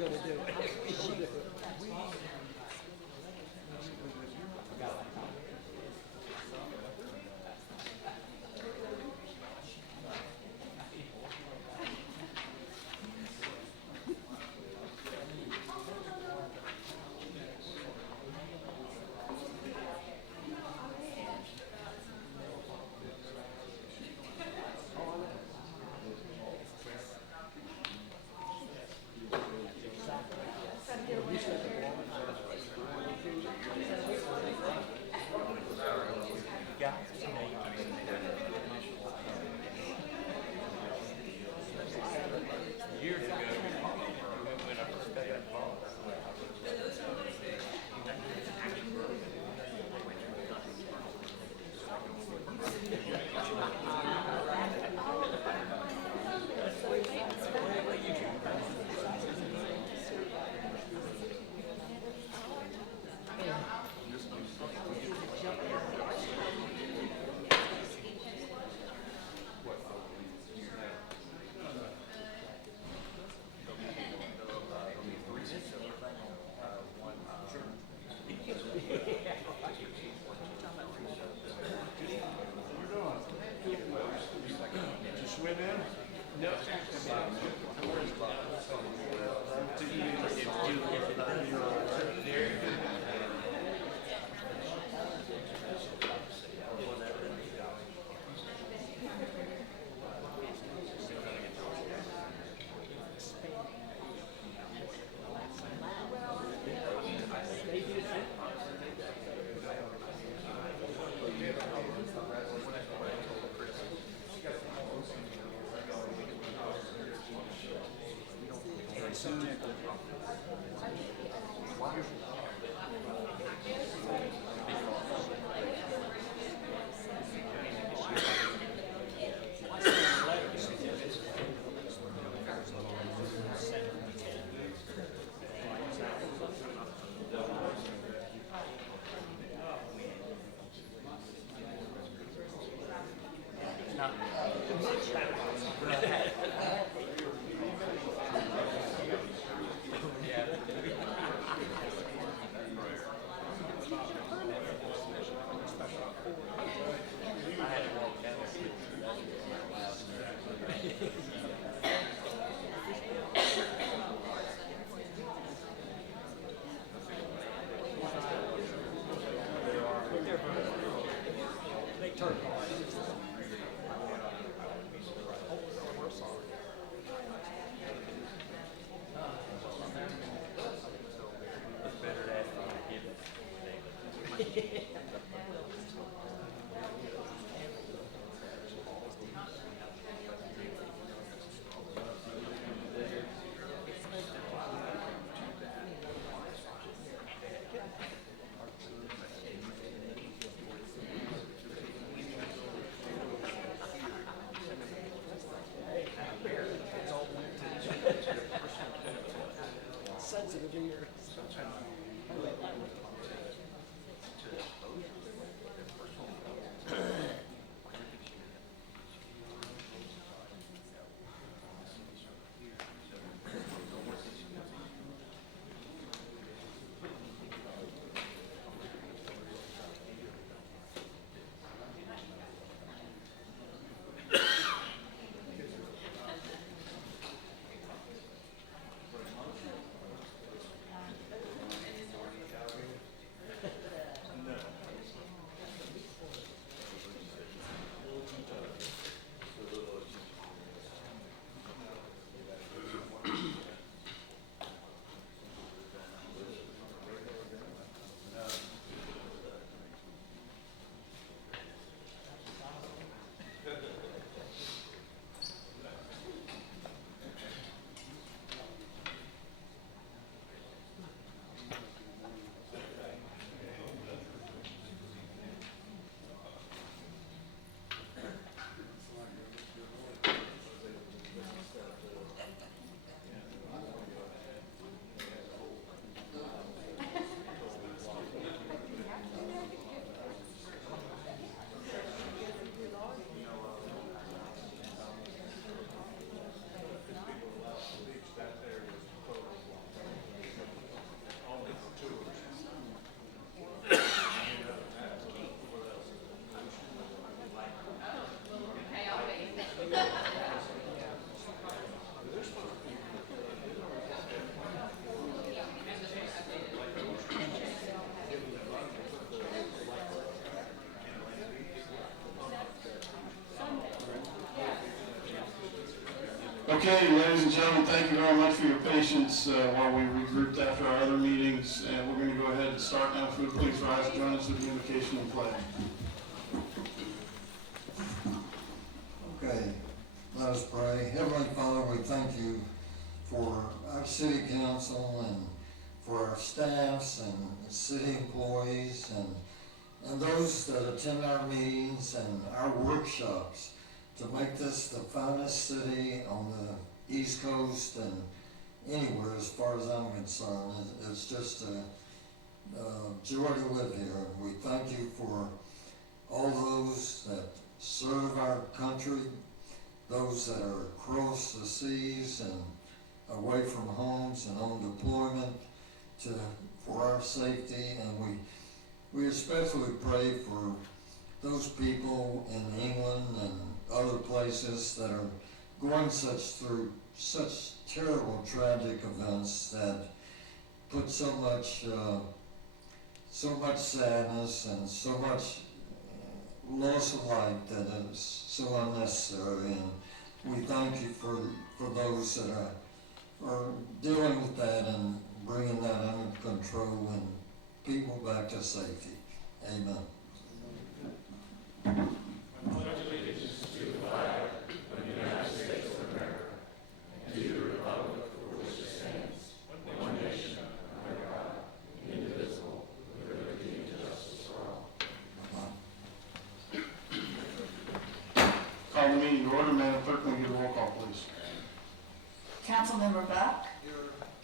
gonna do it. We should do it. Sensitive ears. Okay, ladies and gentlemen, thank you very much for your patience while we regrouped after our other meetings. And we're going to go ahead and start now. If you would please rise and join us with the invocation and pledge. Okay, let us pray. Heavenly Father, we thank you for our city council and for our staffs and city employees and those that attend our meetings and our workshops to make this the finest city on the East Coast and anywhere as far as I'm concerned. It's just a joy to live here. We thank you for all those that serve our country, those that are across the seas and away from homes and on deployment for our safety. And we especially pray for those people in England and other places that are going through such terrible, tragic events that put so much sadness and so much loss of life that is so unnecessary. And we thank you for those that are dealing with that and bringing that under control and people back to safety. Amen. Call the meeting to order. Madam Clerk, can we get a roll call, please? Councilmember Buck.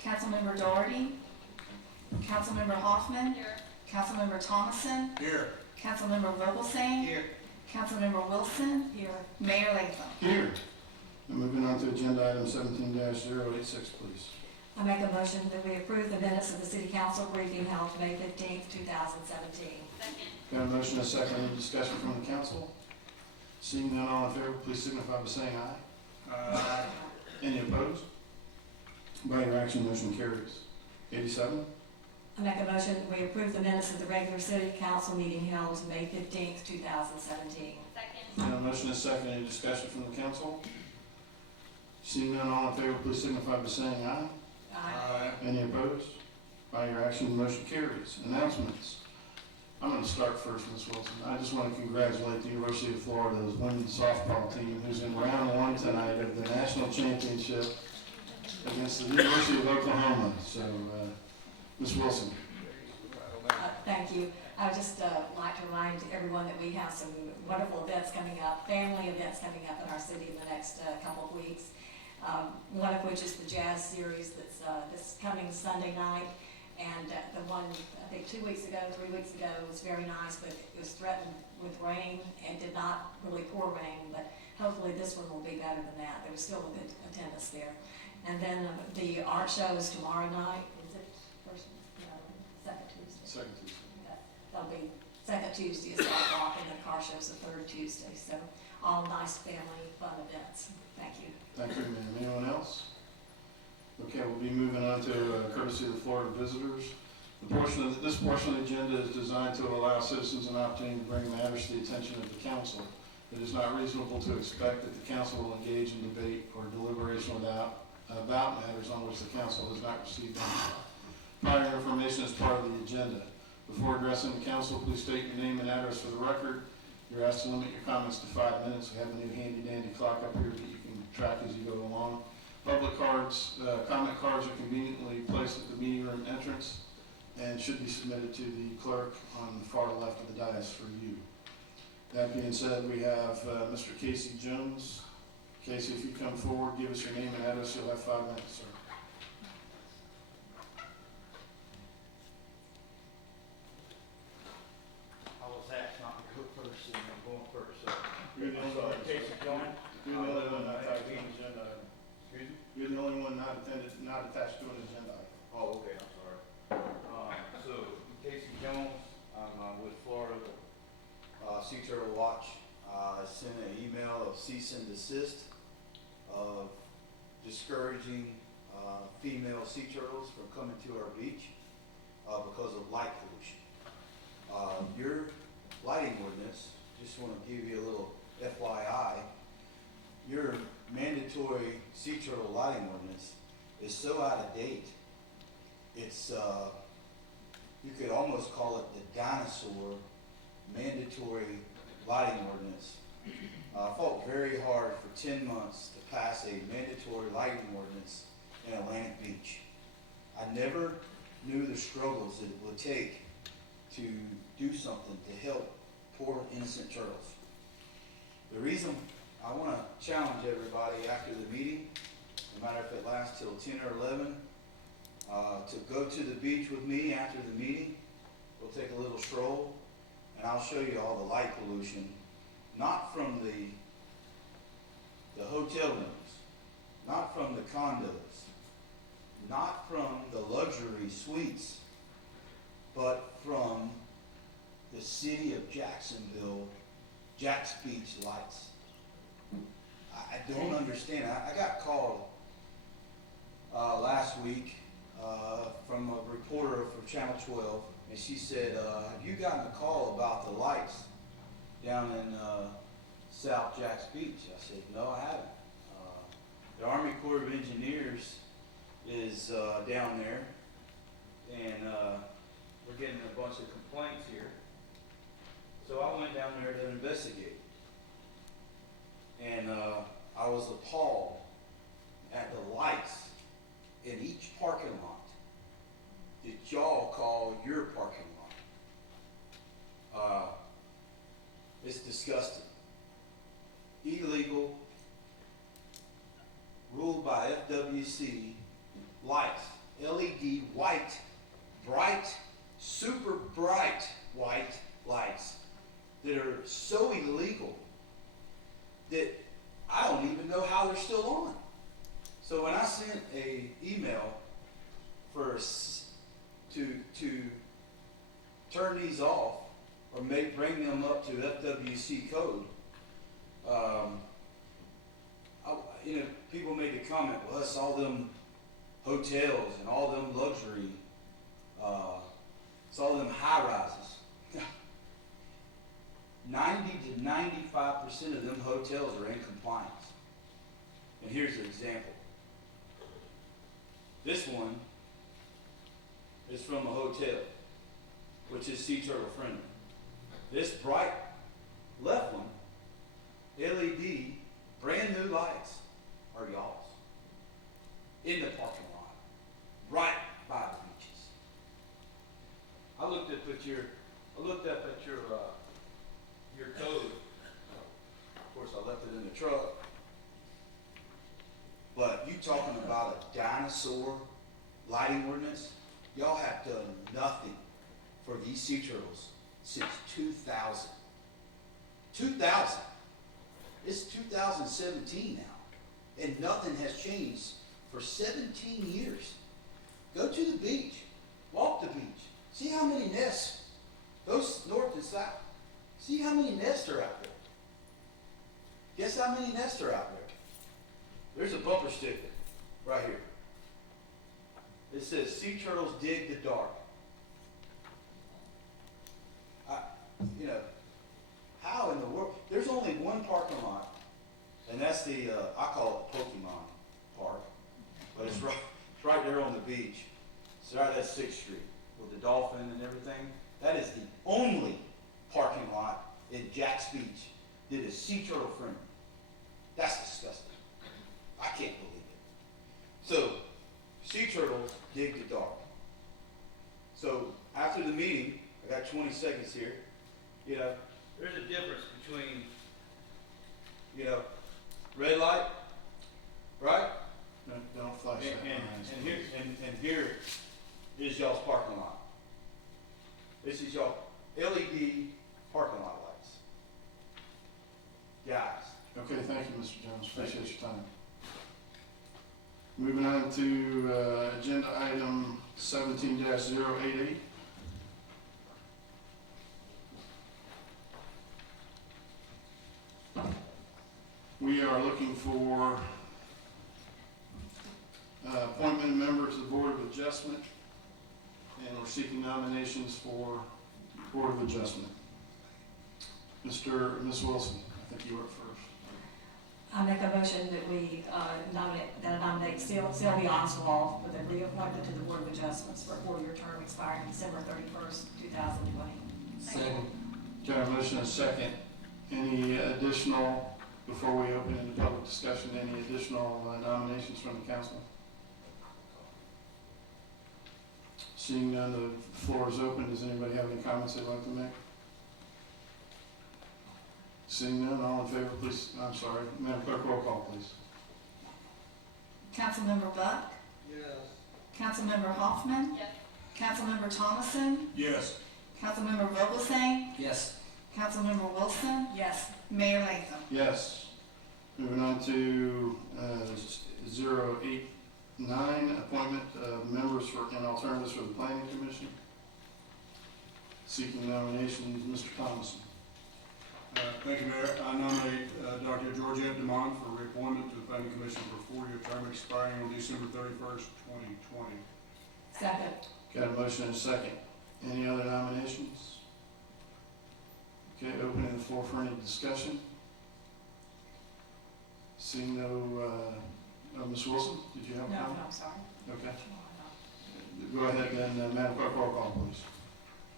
Councilmember Doherty. Councilmember Hoffman. Here. Councilmember Thomason. Here. Councilmember Vogelsang. Here. Councilmember Wilson. Here. Mayor Latham. Here. And moving on to agenda item 17-086, please. I make a motion that we approve the minutes of the city council briefing held May 15th, 2017. Got a motion and a second. Any discussion from the council? Seeing none, all in favor, please signify by saying aye. Aye. Any opposed? By your action, motion carries. 87. I make a motion that we approve the minutes of the regular city council meeting held May 15th, 2017. Got a motion and a second. Any discussion from the council? Seeing none, all in favor, please signify by saying aye. Aye. Any opposed? By your action, motion carries. Announcements. I'm going to start first, Ms. Wilson. I just want to congratulate the University of Florida's women's softball team, who's in round one tonight of the national championship against the University of Oklahoma. So, Ms. Wilson. Thank you. I would just like to remind everyone that we have some wonderful events coming up, family events coming up in our city in the next couple of weeks. One of which is the jazz series that's this coming Sunday night. And the one, I think 3 weeks ago, was very nice, but it was threatened with rain and did not really pour rain, but hopefully this one will be better than that. There was still a good attendance there. And then the art show is tomorrow night. Is it first, no, second Tuesday? Second Tuesday. Okay. That'll be second Tuesday is 5 o'clock, and the car show's the third Tuesday. So all nice family fun events. Thank you. Thank you, ma'am. Anyone else? Okay, we'll be moving on to courtesy of the Florida visitors. This portion of the agenda is designed to allow citizens an opportunity to bring matters to the attention of the council. It is not reasonable to expect that the council will engage in debate or deliberation about matters on which the council has not received any prior information as part of the agenda. Before addressing the council, please state your name and address for the record. You're asked to limit your comments to 5 minutes. We have a new handy-dandy clock up here that you can track as you go along. Public cards, comment cards are conveniently placed at the meeting room entrance and should be submitted to the clerk on the far left of the dais for you. That being said, we have Mr. Casey Jones. Casey, if you come forward, give us your name and address. You'll have 5 minutes, sir. I was asked not to go first, and I'm going first, so. You're the only one. Casey Jones. You're the only one not attached to an agenda item. Excuse me? You're the only one not attached to an agenda item. Oh, okay, I'm sorry. So, Casey Jones, I'm with Florida Sea Turtle Watch. I sent an email of cease and desist of discouraging female sea turtles from coming to our beach because of light pollution. Your lighting ordinance, just want to give you a little FYI, your mandatory sea turtle lighting ordinance is so out of date. It's, you could almost call it the dinosaur mandatory lighting ordinance. I fought very hard for 10 months to pass a mandatory lighting ordinance in Atlantic Beach. I never knew the struggles that it would take to do something to help poor innocent turtles. The reason I want to challenge everybody after the meeting, no matter if it lasts till 10 or 11, to go to the beach with me after the meeting. We'll take a little stroll, and I'll show you all the light pollution, not from the hotel rooms, not from the condos, not from the luxury suites, but from the city of Jacksonville, Jack's Beach lights. I don't understand. I got called last week from a reporter from Channel 12, and she said, have you gotten a call about the lights down in South Jack's Beach? I said, no, I haven't. The Army Corps of Engineers is down there, and we're getting a bunch of complaints here. So I went down there to investigate, and I was appalled at the lights in each parking lot that y'all call your parking lot. It's disgusting. Illegal, ruled by FWC, lights, LED white, bright, super bright white lights that are so illegal that I don't even know how they're still on. So when I sent a email to turn these off or bring them up to FWC code, people made the comment, well, it's all them hotels and all them luxury, it's all them high rises. 90 to 95% of them hotels are in compliance. And here's an example. This one is from a hotel, which is sea turtle friendly. This bright left one, LED, brand new lights, are y'all's. In the parking lot, right by the beaches. I looked up at your code. Of course, I left it in the truck. But you talking about a dinosaur lighting ordinance? Y'all have done nothing for these sea turtles since 2000. 2000. It's 2017 now, and nothing has changed for 17 years. Go to the beach, walk the beach, see how many nests, those north and south. See how many nests are out there. Guess how many nests are out there? There's a bumper sticker right here. It says, sea turtles dig the dark. How in the world? There's only one parking lot, and that's the, I call it Pokemon Park, but it's right there on the beach. It's right at 6th Street with the dolphin and everything. That is the only parking lot in Jack's Beach that is sea turtle friendly. That's disgusting. I can't believe it. So, sea turtles dig the dark. So, after the meeting, I got 20 seconds here, there's a difference between, red light, right? Don't flash that. And here is y'all's parking lot. This is y'all LED parking lot lights. Guys. Okay, thank you, Mr. Jones. Appreciate your time. Moving on to agenda item 17-088. We are looking for appointment member to the Board of Adjustment, and we're seeking nominations for Board of Adjustment. Ms. Wilson, I think you were first. I make a motion that we nominate Sylvia Oswald for the reappointment to the Board of Adjustments for a 4-year term expiring December 31st, 2020. Second. Got a motion and a second. Any additional, before we open into public discussion, any additional nominations from the council? Seeing none, the floor is open. Does anybody have any comments they'd like to make? Seeing none, all in favor, please, I'm sorry, Madam Clerk, roll call, please. Councilmember Buck? Yes. Councilmember Hoffman? Yes. Councilmember Thomason? Yes. Councilmember Vogelsang? Yes. Councilmember Wilson? Yes. Mayor Latham? Yes. Moving on to 089, appointment of members for, and alternatives for the Planning Commission. Seeking nominations, Mr. Thomason. Thank you, Mayor. I nominate Dr. Georgette Demond for reappointment to the Planning Commission for a 4-year term expiring on December 31st, 2020. Second. Got a motion and a second. Any other nominations? Okay, opening the floor for any discussion. Seeing no, Ms. Wilson, did you have a No, comment? I'm sorry. Okay. Go ahead then, Madam Clerk, roll call, please.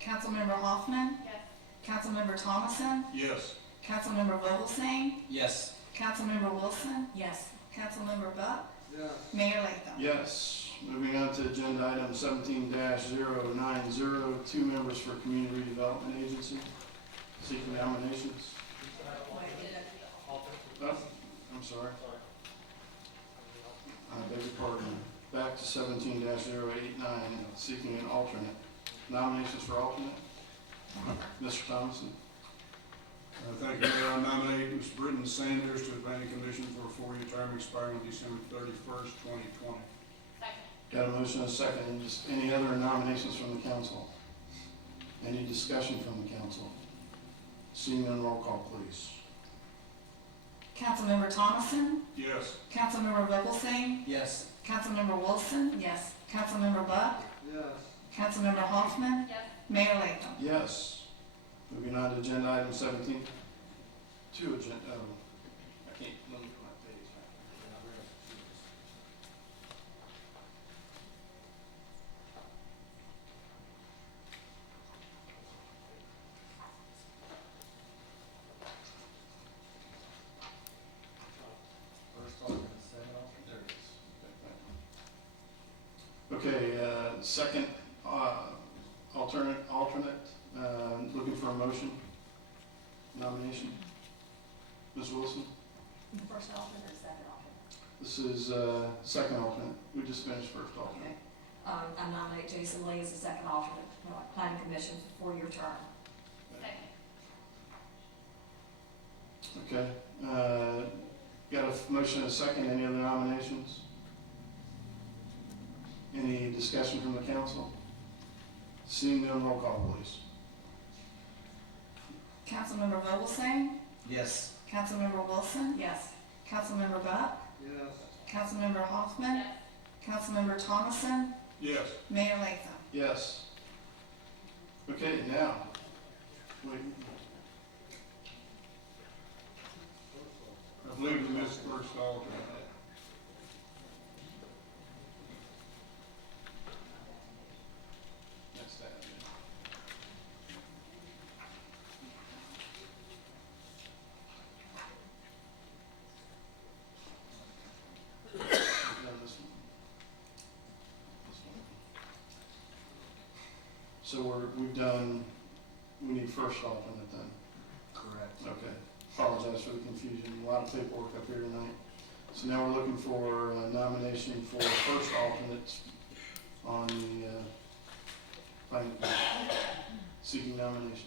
Councilmember Hoffman? Yes. Councilmember Thomason? Yes. Councilmember Vogelsang? Yes. Councilmember Wilson? Yes. Councilmember Buck? Yes. Mayor Latham? Yes. Moving on to agenda item 17-090, 2 members for Community Redevelopment Agency. Seeking nominations. Oh, I'm sorry. I beg your pardon. Back to 17-089, seeking an alternate. Nominations for alternate. Mr. Thomason. Thank you, Mayor. I nominate Ms. Britton Sanders to the Planning Commission for a 4-year term expiring on December 31st, 2020. Second. Got a motion and a second. Just any other nominations from the council? Any discussion from the council? Seeing none, roll call, please. Councilmember Thomason? Yes. Councilmember Vogelsang? Yes. Councilmember Wilson? Yes. Councilmember Buck? Yes. Councilmember Hoffman? Yes. Mayor Latham? Yes. Moving on to agenda item 17. Two agenda, I can't, let me put my page. Okay, second, alternate, looking for a motion, nomination. Ms. Wilson, The first alternate or second alternate? this is, second alternate, we just finished first alternate. Okay. I nominate Jason Lee as the second alternate for the Planning Commission for a 4-year term. Second. Okay, got a motion and a second, any other nominations? Any discussion from the council? Seeing none, roll call, please. Councilmember Vogelsang? Yes. Councilmember Wilson? Yes. Councilmember Buck? Yes. Councilmember Hoffman? Yes. Councilmember Thomason? Yes. Mayor Latham? Yes. Okay, now, wait, I believe we missed first alternate. that's that. No, this one. This one. So we've done, we need first alternate then. Correct. Okay, apologize for the confusion, a lot of paperwork up here tonight. So now we're looking for a nomination for first alternates on the, planning commission. Seeking nominations.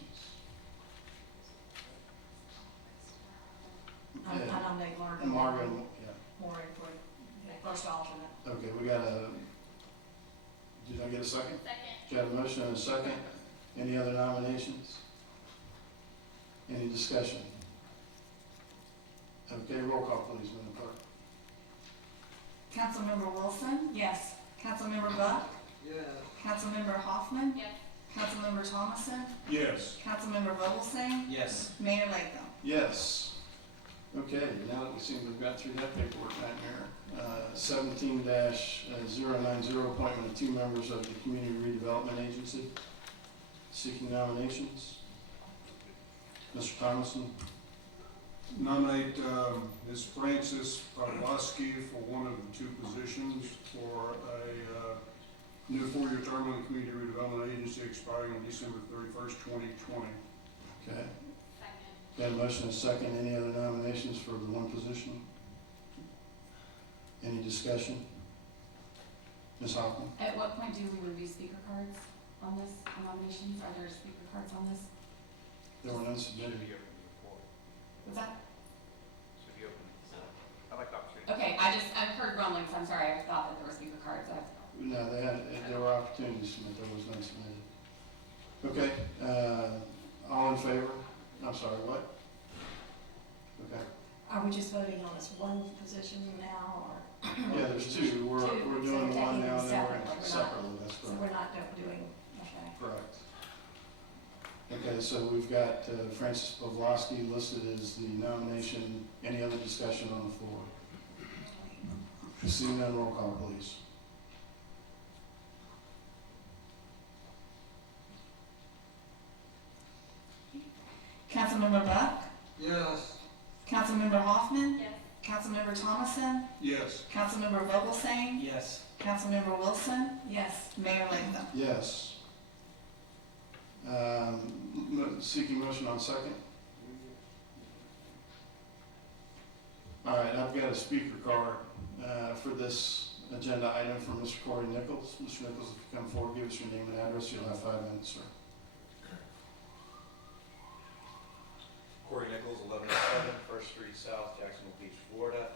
I Yeah, nominate Margaret. and Margaret, yeah, Warren for the first alternate. okay, we got a, did I get a second? Second. Got a motion and a second, any other nominations? Any discussion? Okay, roll call please, Madam Clerk. Councilmember Wilson? Yes. Councilmember Buck? Yes. Councilmember Hoffman? Yes. Councilmember Thomason? Yes. Councilmember Vogelsang? Yes. Mayor Latham? Yes. Okay, now that we seem to have got through that paperwork nightmare, 17-090, appointment of 2 members of the Community Redevelopment Agency. Seeking nominations. Mr. Thomason? Nominate Ms. Frances Pawlowski for one of the 2 positions for a new 4-year term on the Community Redevelopment Agency expiring on December 31st, 2020. Okay. Got a motion and a second. Any other nominations for the one position? Any discussion? Ms. Hoffman? At what point do we review speaker cards on this, on nominations? Are there speaker cards on this? There were none submitted. Was that? Should be open. I like the opportunity. Okay, I've heard rumblings, I'm sorry, I thought that there were speaker cards. No, there were opportunities to submit. There was none submitted. Okay, all in favor? I'm sorry, what? Okay. Are we just voting on this one position now, or? Yeah, there's 2. We're So doing we're one taking now, them and then we're separately. separately. That's So correct. we're not doing, okay. Correct. Okay, so we've got Frances Pawlowski listed as the nomination. Any other discussion on the floor? Seeing none, roll call, please. Councilmember Buck, Yes. Councilmember Hoffman, Yes. Councilmember Thomason, Yes. Councilmember Vogelsang, Yes. Councilmember Wilson, Yes. Mayor Latham. Yes. Seeking motion on second. All right, I've got a speaker card for this agenda item from Mr. Corey Nichols. Mr. Nichols, if you come forward, give us your name and address. You'll have 5 minutes, sir. Corey Nichols, 1107 First Street South, Jacksonville Beach, Florida.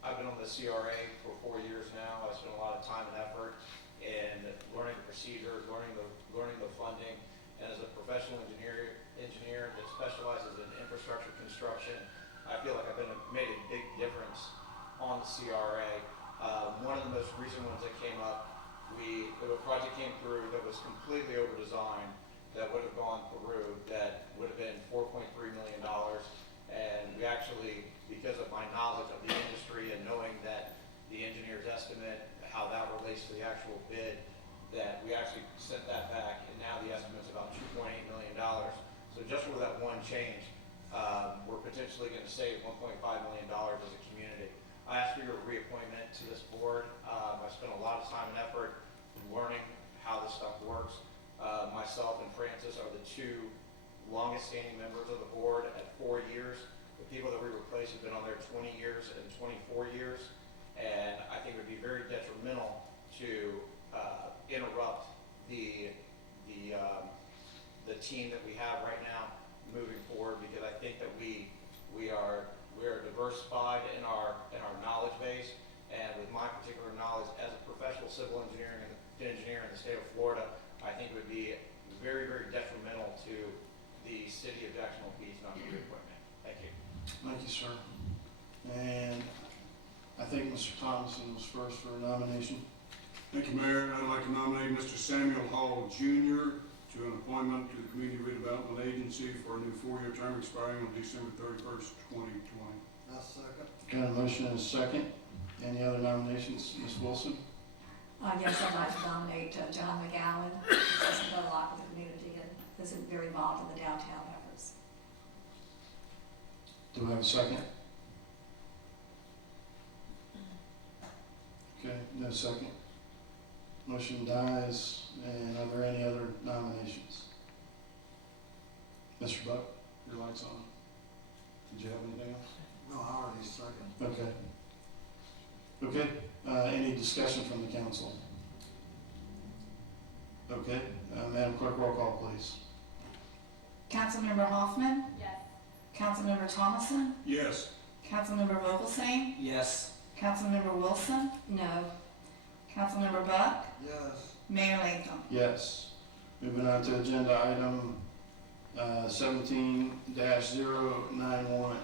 I've been on the CRA for 4 years now. I spent a lot of time and effort in learning the procedures, learning the funding, and as a professional engineer that specializes in infrastructure construction, I feel like I've made a big difference on the CRA. One of the most recent ones that came up, a project came through that was completely over-designed, that would have gone through, that would have been $4.3 million. And we actually, because of my knowledge of the industry and knowing that the engineer's estimate, how that relates to the actual bid, that we actually sent that back, and now the estimate's about $2.8 million. So just for that one change, we're potentially going to save $1.5 million as a community. I asked for your reappointment to this board. I spent a lot of time and effort learning how this stuff works. Myself and Frances are the 2 longest standing members of the board at 4 years. The people that we replaced have been on there 20 years and 24 years. And I think it would be very detrimental to interrupt the team that we have right now moving forward, because I think that we are diversified in our knowledge base, and with my particular knowledge as a professional civil engineer in the state of Florida, I think it would be very, very detrimental to the city of Jacksonville Beach not to do appointment. Thank you. Thank you, sir. And I think Mr. Thomason was first for a nomination. Thank you, Mayor. I'd like to nominate Mr. Samuel Hall Jr. to an appointment to the Community Redevelopment Agency for a new 4-year term expiring on December 31st, 2020. I'll second. Got a motion and a second. Any other nominations? Ms. Wilson? Yes, I'd like to nominate John McGowan. He's just done a lot with the community and is very involved in the downtown efforts. Do we have a second? Okay, no second. Motion dies. And are there any other nominations? Mr. Buck, your light's on. Did you have anything else? No, I already second. Okay. Any discussion from the council? Okay, Madam Clerk, roll call, please. Councilmember Hoffman, Yes. Councilmember Thomason, Yes. Councilmember Vogelsang, Yes. Councilmember Wilson, No. Councilmember Buck, Yes. Mayor Latham. Yes. Moving on to agenda item 17-091.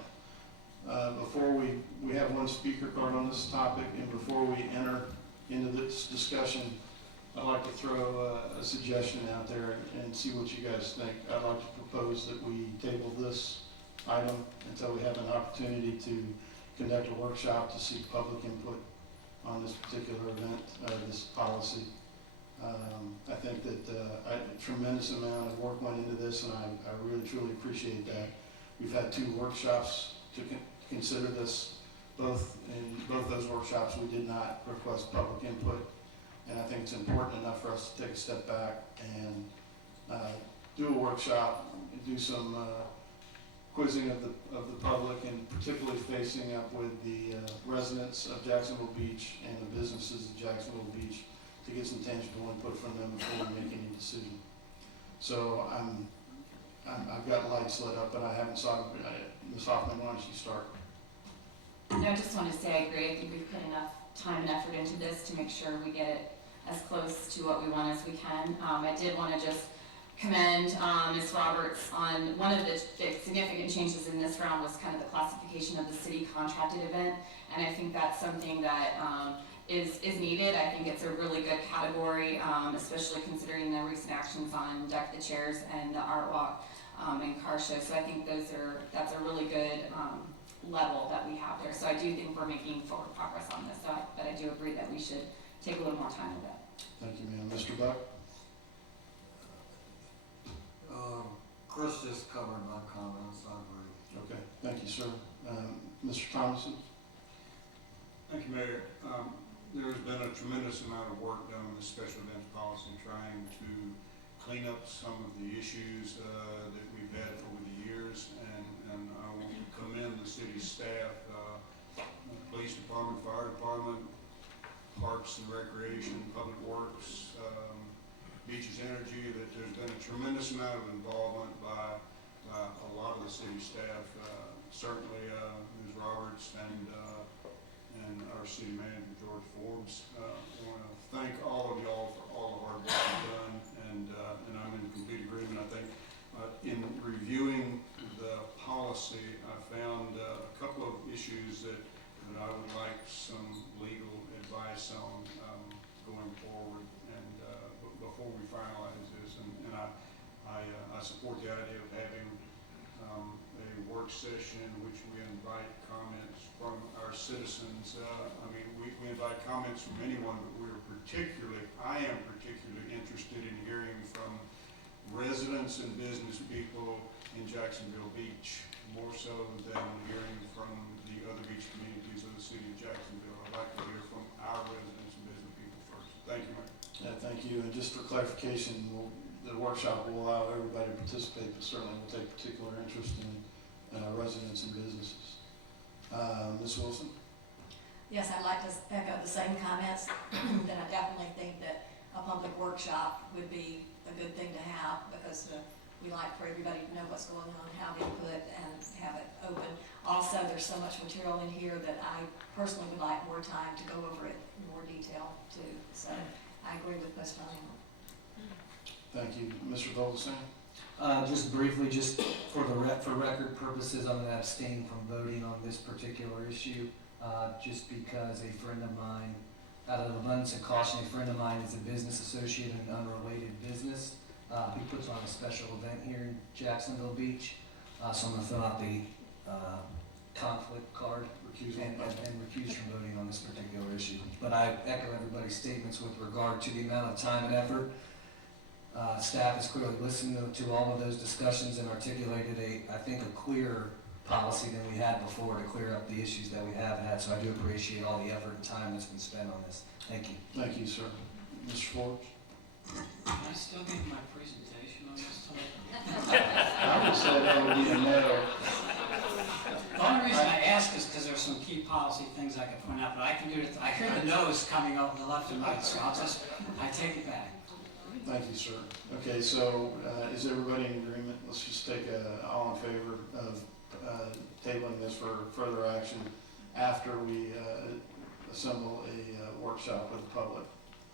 Before we have one speaker card on this topic, and before we enter into this discussion, I'd like to throw a suggestion out there and see what you guys think. I'd like to propose that we table this item until we have an opportunity to conduct a workshop to seek public input on this particular event, this policy. I think that a tremendous amount of work went into this, and I really truly appreciate that. We've had 2 workshops to consider this. In both those workshops, we did not request public input, and I think it's important enough for us to take a step back and do a workshop, and do some quizzing of the public, and particularly facing up with the residents of Jacksonville Beach and the businesses of Jacksonville Beach to get some tangible input from them before we make any decision. So I've got lights lit up, but I haven't saw Ms. Hoffman. Why don't you start? No, I just wanted to say I agree. I think we've put enough time and effort into this to make sure we get it as close to what we want as we can. I did want to just commend Ms. Roberts on one of the significant changes in this round was kind of the classification of the city contracted event, and I think that's something that is needed. I think it's a really good category, especially considering the recent actions on Deck the Chairs and the Art Walk and Car Show. So I think that's a really good level that we have there. So I do think we're making forward progress on this, but I do agree that we should take a little more time with it. Thank you, ma'am. Mr. Buck? Chris just covered my comments, I agree. Okay, thank you, sir. Mr. Thomason? Thank you, Mayor. There's been a tremendous amount of work done on this special events policy, trying to clean up some of the issues that we've had over the years, and I want to commend the city staff, police department, fire department, parks and recreation, public works, Beaches Energy, that there's been a tremendous amount of involvement by a lot of the city staff, certainly Ms. Roberts and our city manager, George Forbes. I want to thank all of y'all for all the hard work you've done, and I'm in complete agreement. I think in reviewing the policy, I found a couple of issues that I would like some legal advice on going forward, and before we finalize this. And I support the idea of having a work session in which we invite comments from our citizens. I mean, we invite comments from anyone, but I am particularly interested in hearing from residents and business people in Jacksonville Beach, more so than hearing from the other beach communities of the city of Jacksonville. I'd like to hear from our residents and business people first. Thank you, Mayor. Yeah, thank you. And just for clarification, the workshop will allow everybody to participate, but certainly we'll take particular interest in residents and businesses. Ms. Wilson? Yes, I'd like to echo the same comments, that I definitely think that a public workshop would be a good thing to have, because we like for everybody to know what's going on, have input, and have it open. Also, there's so much material in here that I personally would like more time to go over it in more detail too. So I agree with Ms. Brown. Thank you. Mr. Vogelsang? Just briefly, just for record purposes, I'm going to abstain from voting on this particular issue, just because a friend of mine, out of abundance of caution, a friend of mine is a business associate in an unrelated business. He puts on a special event here in Jacksonville Beach, so I'm going to fill out the conflict card and recuse from voting on this particular issue. But I echo everybody's statements with regard to the amount of time and effort. Staff has clearly listened to all of those discussions and articulated I think a clearer policy than we had before to clear up the issues that we have had. So I do appreciate all the effort and time that's been spent on this. Thank you. Thank you, sir. Mr. Forbes? Can I still give my presentation on this topic? I would say that would be a no. The only reason I ask is because there's some key policy things I could point out, but I can do it. I hear the no's coming out on the left and right, so I take it back. Thank you, sir. Okay, so is everybody in agreement? Let's just take all in favor of tabling this for further action after we assemble a workshop with the public.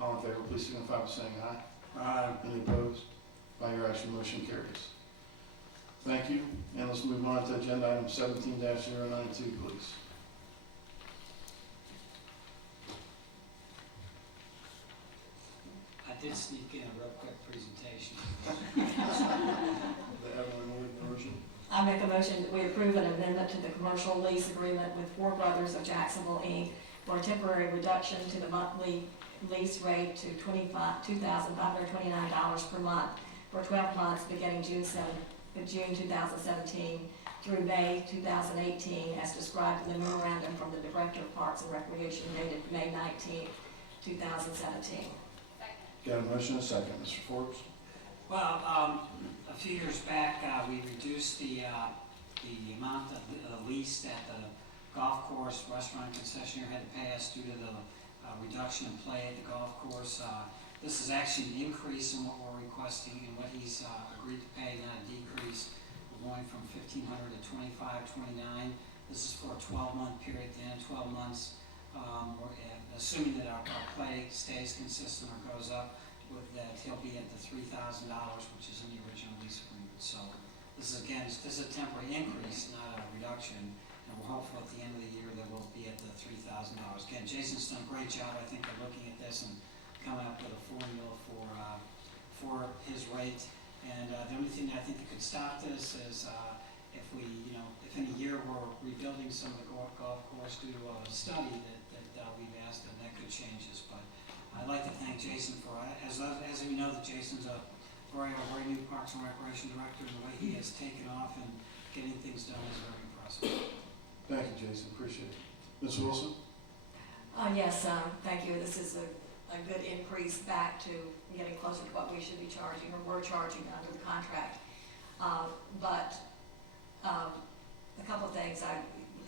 All in favor, please signify by saying aye. Aye. Any opposed? By your action, motion carries. Thank you, and let's move on to agenda item 17-092, please. I did sneak in a real quick presentation. The Evelyn Wood version. I make a motion that we approve an amendment to the commercial lease agreement with Four Brothers of Jacksonville, Inc. for a temporary reduction to the monthly lease rate to $2,529 per month for 12 months beginning June 2017 through May 2018, as described in the memorandum from the Director of Parks and Recreation dated May 19, 2017. Got a motion and a second. Mr. Forbes? Well, a few years back, we reduced the amount of lease that the golf course restaurant concessionaire had to pay us due to the reduction in play at the golf course. This is actually an increase in what we're requesting and what he's agreed to pay, not a decrease. We're going from $1,500 to $2,529. This is for a 12-month period. Then 12 months, assuming that our play stays consistent or goes up, with that he'll be at the $3,000, which is in the original lease agreement. So this is a temporary increase, not a reduction. And we're hopeful at the end of the year that we'll be at the $3,000. Again, Jason's done a great job, I think, of looking at this and coming up with a formula for his rate. And the only thing that I think that could stop this is if if in a year we're rebuilding some of the golf course due to a study that we've asked, and that could change this. But I'd like to thank Jason for, as we know, that Jason's a very new Parks and Recreation Director, and the way he has taken off and getting things done is very impressive. Thank you, Jason. Appreciate it. Ms. Wilson? Yes, thank you. This is a good increase back to getting closer to what we should be charging, or we're charging under the contract. But a couple of things. I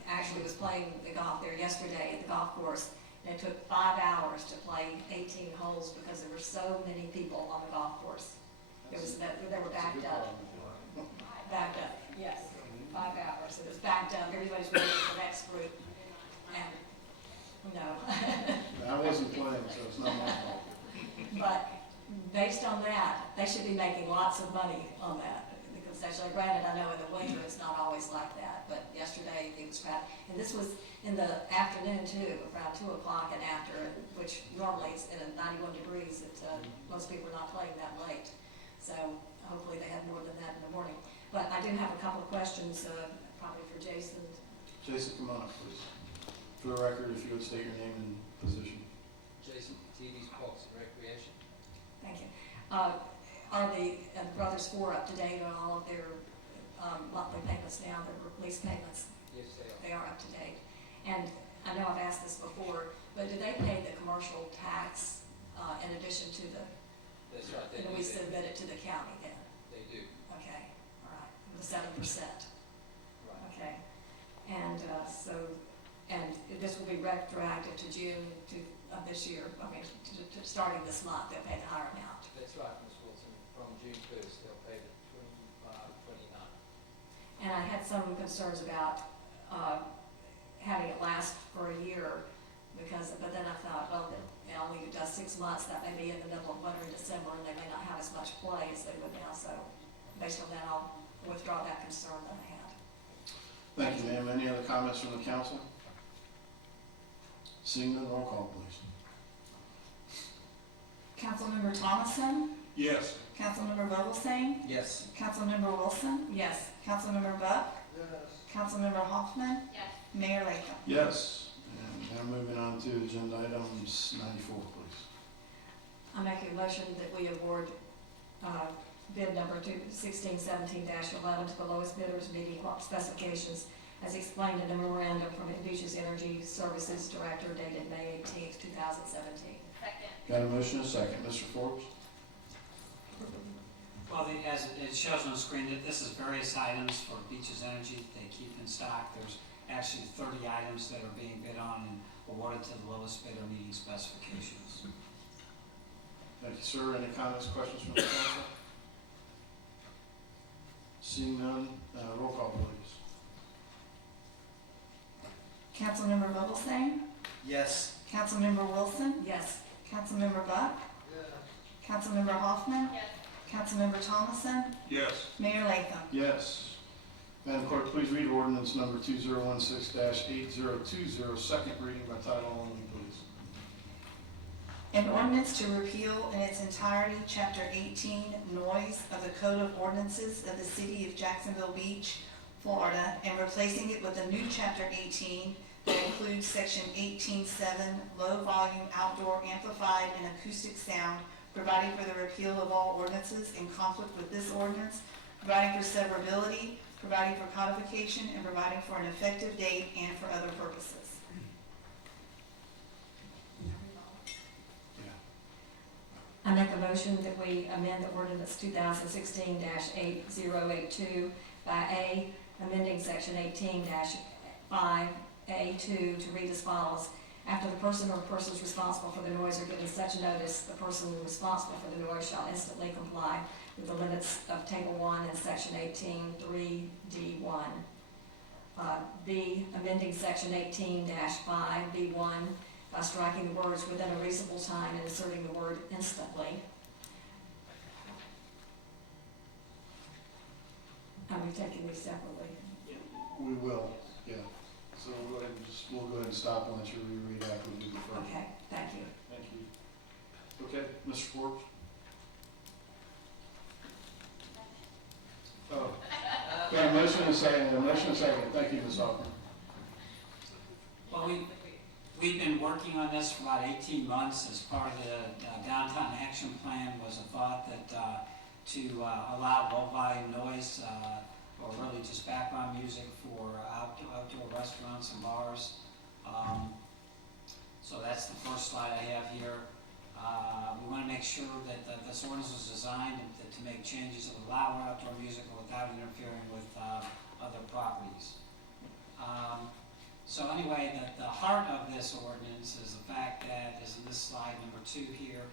actually was playing the golf there yesterday at the golf course, and it took 5 hours to play 18 holes because there were so many people on the golf course. They were backed up. Backed up, yes. 5 hours. It was backed up. Everybody's waiting for the next group. And no. I wasn't playing, so it's not my fault. But based on that, they should be making lots of money on that. Because actually, granted, I know in the winter it's not always like that, but yesterday it was crap. And this was in the afternoon too, around 2 o'clock and after, which normally is in a 91 degrees that most people are not playing that late. So hopefully they have more than that in the morning. But I do have a couple of questions, probably for Jason. Jason, come on up, please. For the record, if you would state your name and position. Jason, TV's Parks and Recreation. Thank you. Are the Brothers Four up to date on all of their monthly payments now, their lease payments? Yes, they are. They are up to date. And I know I've asked this before, but do they pay the commercial tax in addition to the, That's right, they and do. we submit it to the county then? They do. Okay, all right, the 7%. Right. Okay. And and this will be retroactive to June of this year, I mean, to starting this month, they'll pay the higher amount. That's right, Ms. Wilson. From June 1st, they'll pay the 25, 29. And I had some concerns about having it last for a year, but then I thought, well, it only does 6 months, that may be in the middle of winter in December, and they may not have as much play as they would now, so based on that, I'll withdraw that concern that I had. Thank you, ma'am. Any other comments from the council? Seeing none, roll call, please. Councilmember Thomason? Yes. Councilmember Vogelsang? Yes. Councilmember Wilson? Yes. Councilmember Buck? Councilmember Hoffman? Yes. Mayor Latham? Yes. And now moving on to agenda items 94, please. I make a motion that we award bid number 1617-11 to the lowest bidders meeting specifications as explained in the memorandum from Beaches Energy Services Director dated May 18th, 2017. Second. Got a motion and a second. Mr. Forbes? Well, as it shows on the screen, that this is various items for Beaches Energy they keep in stock. There's actually 30 items that are being bid on and awarded to the lowest bidder meeting specifications. Thank you, sir. Any comments, questions from the council? Seeing none, roll call, please. Councilmember Vogelsang? Yes. Councilmember Wilson? Yes. Councilmember Buck? Councilmember Hoffman? Yes. Councilmember Thomason? Yes. Mayor Latham? Yes. Madam Clerk, please read ordinance number 2016-8020, second reading by title only, please. An ordinance to repeal in its entirety Chapter 18, Noise of the Code of Ordinances of the City of Jacksonville Beach, Florida, and replacing it with a new Chapter 18 that includes Section 18.7, low-volume outdoor amplified and acoustic sound, providing for the repeal of all ordinances in conflict with this ordinance, providing for severability, providing for codification, and providing for an effective date and for other purposes. I make a motion that we amend the ordinance 2016-8082 by A, amending section 18-5A2 to read as follows. After the person or persons responsible for the noise are given such notice, the person responsible for the noise shall instantly comply with the limits of Table 1 and Section 18-3D1. B, amending Section 18-5B1 by striking the words within a reasonable time and inserting the word instantly. Are we taking these separately? We will, yeah. So we'll go ahead and stop and let you reread after we do the first. Okay, thank you. Thank you. Okay, Mr. Forbes? Oh. Got a motion and a second. Thank you, Ms. Hoffman. Well, we've been working on this for about 18 months as part of the downtown action plan. Was a thought that to allow low volume noise or really just background music for outdoor restaurants and bars. So that's the first slide I have here. We want to make sure that this ordinance was designed to make changes that would allow outdoor music without interfering with other properties. So anyway, the heart of this ordinance is the fact that, is in this slide number 2 here,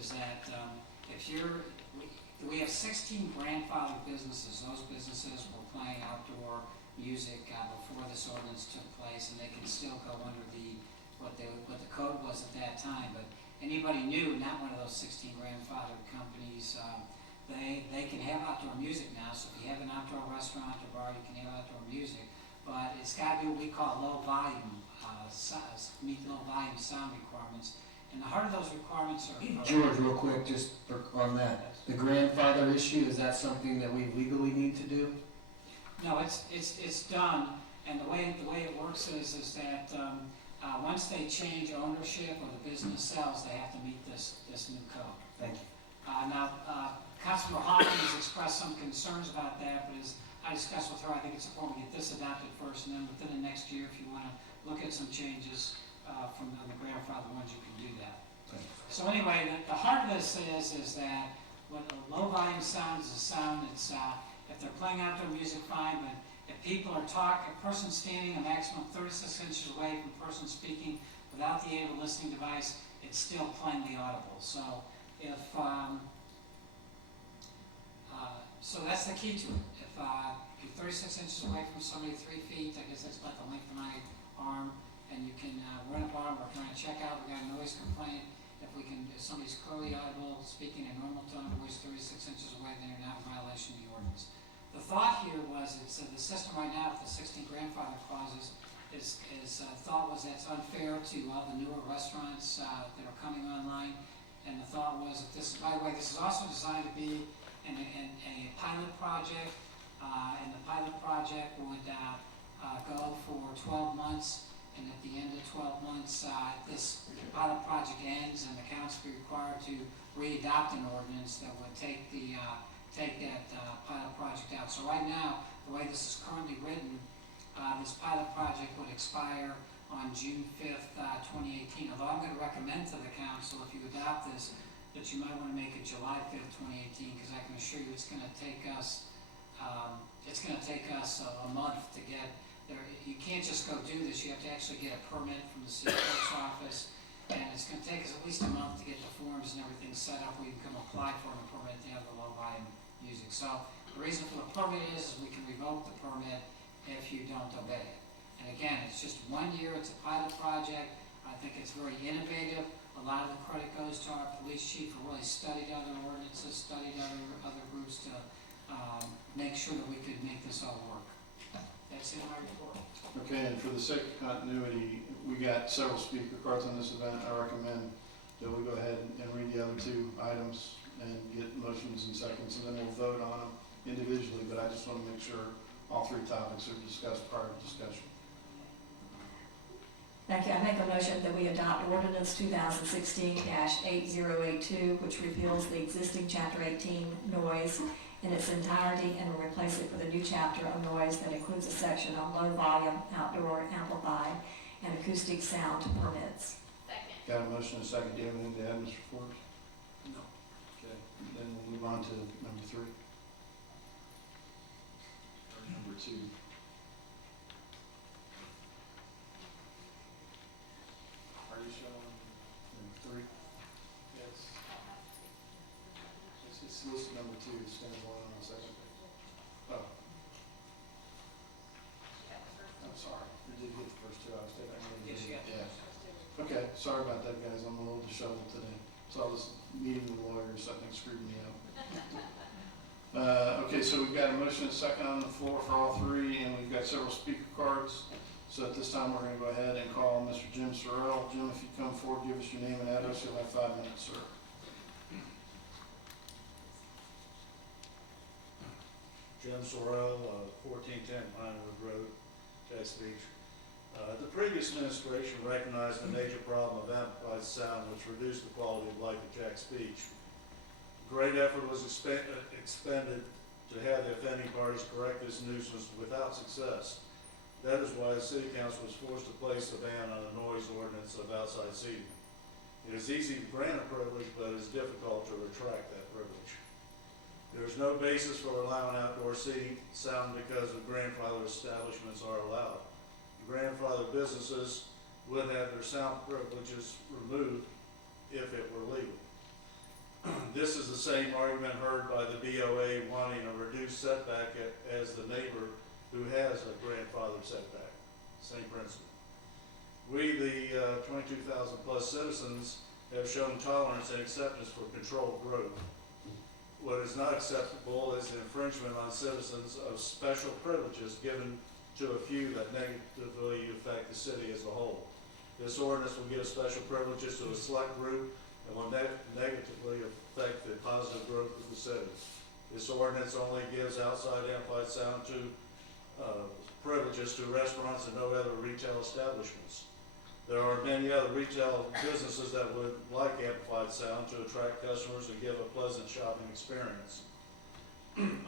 is that we have 16 grandfathered businesses. Those businesses were playing outdoor music before this ordinance took place, and they can still go under what the code was at that time. But anybody new, not one of those 16 grandfathered companies, they can have outdoor music now. So if you have an outdoor restaurant or bar, you can have outdoor music. But it's got to be what we call low volume, meet low volume sound requirements. And the heart of those requirements are... George, real quick, just on that, the grandfather issue, is that something that we legally need to do? No, it's done, and the way it works is that once they change ownership or the business sells, they have to meet this new code. Thank you. Now, Councilor Hoffman has expressed some concerns about that, but as I discussed with her, I think it's important to get this adopted first, and then within the next year, if you want to look at some changes from the grandfather ones, you can do that. So anyway, the heart of this is that when a low volume sound is a sound that's, if they're playing outdoor music, fine, but if people are talking, a person standing a maximum 36 inches away from a person speaking without the aid of a listening device, it's still plainly audible. So if, so that's the key to it. If you're 36 inches away from somebody 3 feet, I guess that's about the length of my arm, and you can run a bar, we're trying to check out, we got a noise complaint. If somebody's clearly audible, speaking in normal tone of voice 36 inches away, then you're not in violation of the ordinance. The thought here was, it's the system right now with the 16 grandfather clauses thought was that's unfair to all the newer restaurants that are coming online. And the thought was that this, by the way, this is also designed to be a pilot project, and the pilot project would go for 12 months. And at the end of 12 months, this pilot project ends, and the council will be required to re-adopt an ordinance that would take that pilot project out. So right now, the way this is currently written, this pilot project would expire on June 5th, 2018. Although I'm going to recommend to the council, if you adopt this, that you might want to make it July 5th, 2018, because I can assure you it's going to take us a month to get there. You can't just go do this. You have to actually get a permit from the city clerk's office, and it's going to take us at least a month to get the forms and everything set up where you can apply for a permit to have the low volume music. So the reason for the permit is we can revoke the permit if you don't obey it. And again, it's just 1 year. It's a pilot project. I think it's very innovative. A lot of the credit goes to our police chief, who really studied other ordinances, studied other groups to make sure that we could make this all work. That's it in my report. Okay, and for the sake of continuity, we got several speaker cards on this event. I recommend that we go ahead and read the other 2 items and get motions and seconds, and then we'll vote on them individually. But I just want to make sure all three topics are discussed prior to discussion. Thank you. I make a motion that we adopt ordinance 2016-8082, which repeals the existing chapter 18 noise in its entirety and will replace it with a new chapter of noise that includes a section on low volume, outdoor, amplified, and acoustic sound permits. Got a motion and a second. Do you have anything to add, Mr. Forbes? No. Okay, then we'll move on to number 3. Or number 2. Are you showing number 3? Yes. It's listed number 2, it stands alone on the second page. Oh. I'm sorry, we did get the first 2, I was taking. Yes, you got the Yeah. Okay, sorry about that, guys, I'm a little disheveled today. Saw this meeting with lawyers, I think screwed me up. Okay, so we've got a motion and a second on the floor for all 3, and we've got several speaker cards. So at this time, we're gonna go ahead and call Mr. Jim Sorrell. Jim, if you come forward, give us your name and address, you'll have 5 minutes, sir. Jim Sorrell, 1410 Pinewood Road, Jax Beach. The previous administration recognized the major problem of amplified sound, which reduced the quality of life at Jax Beach. Great effort was expended to have the offending parties correct this nuisance without success. That is why the city council was forced to place a ban on the noise ordinance of outside seating. It is easy to grant a privilege, but it is difficult to retract that privilege. There is no basis for allowing outdoor seating sound because the grandfather establishments are allowed. Grandfather businesses would have their sound privileges removed if it were legal. This is the same argument heard by the BOA wanting a reduced setback as the neighbor who has a grandfather setback. Same principle. We, the 22,000 plus citizens, have shown tolerance and acceptance for controlled growth. What is not acceptable is the infringement on citizens of special privileges given to a few that negatively affect the city as a whole. This ordinance will give special privileges to a select group and will negatively affect the positive growth of the city. This ordinance only gives outside amplified sound privileges to restaurants and no other retail establishments. There are many other retail businesses that would like amplified sound to attract customers and give a pleasant shopping experience.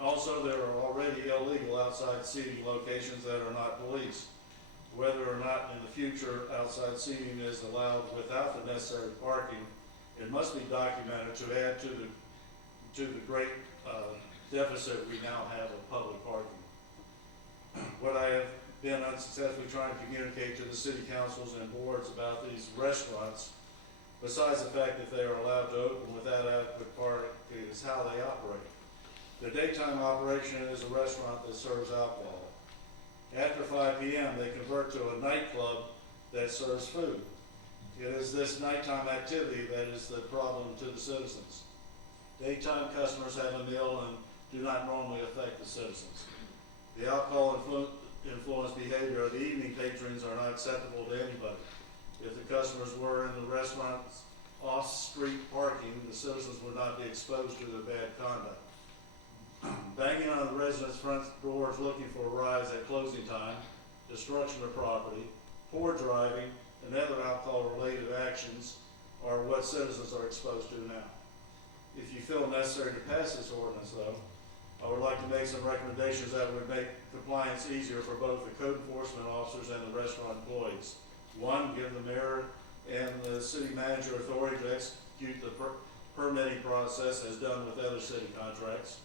Also, there are already illegal outside seating locations that are not policed. Whether or not in the future outside seating is allowed without the necessary parking, it must be documented to add to the great deficit we now have of public parking. What I have been unsuccessfully trying to communicate to the city councils and boards about these restaurants, besides the fact that they are allowed to open without adequate parking, is how they operate. The daytime operation is a restaurant that serves alcohol. After 5 p.m., they convert to a nightclub that serves food. It is this nighttime activity that is the problem to the citizens. Daytime customers have a meal and do not normally affect the citizens. The alcohol-influenced behavior of the evening patrons are not acceptable to anybody. If the customers were in the restaurant's off-street parking, the citizens would not be exposed to the bad conduct. Banging on the residents' front doors looking for rides at closing time, destruction of property, poor driving, and other alcohol-related actions are what citizens are exposed to now. If you feel necessary to pass this ordinance, though, I would like to make some recommendations that would make compliance easier for both the code enforcement officers and the restaurant employees. 1, give the mayor and the city manager authority to execute the permitting process as done with other city contracts.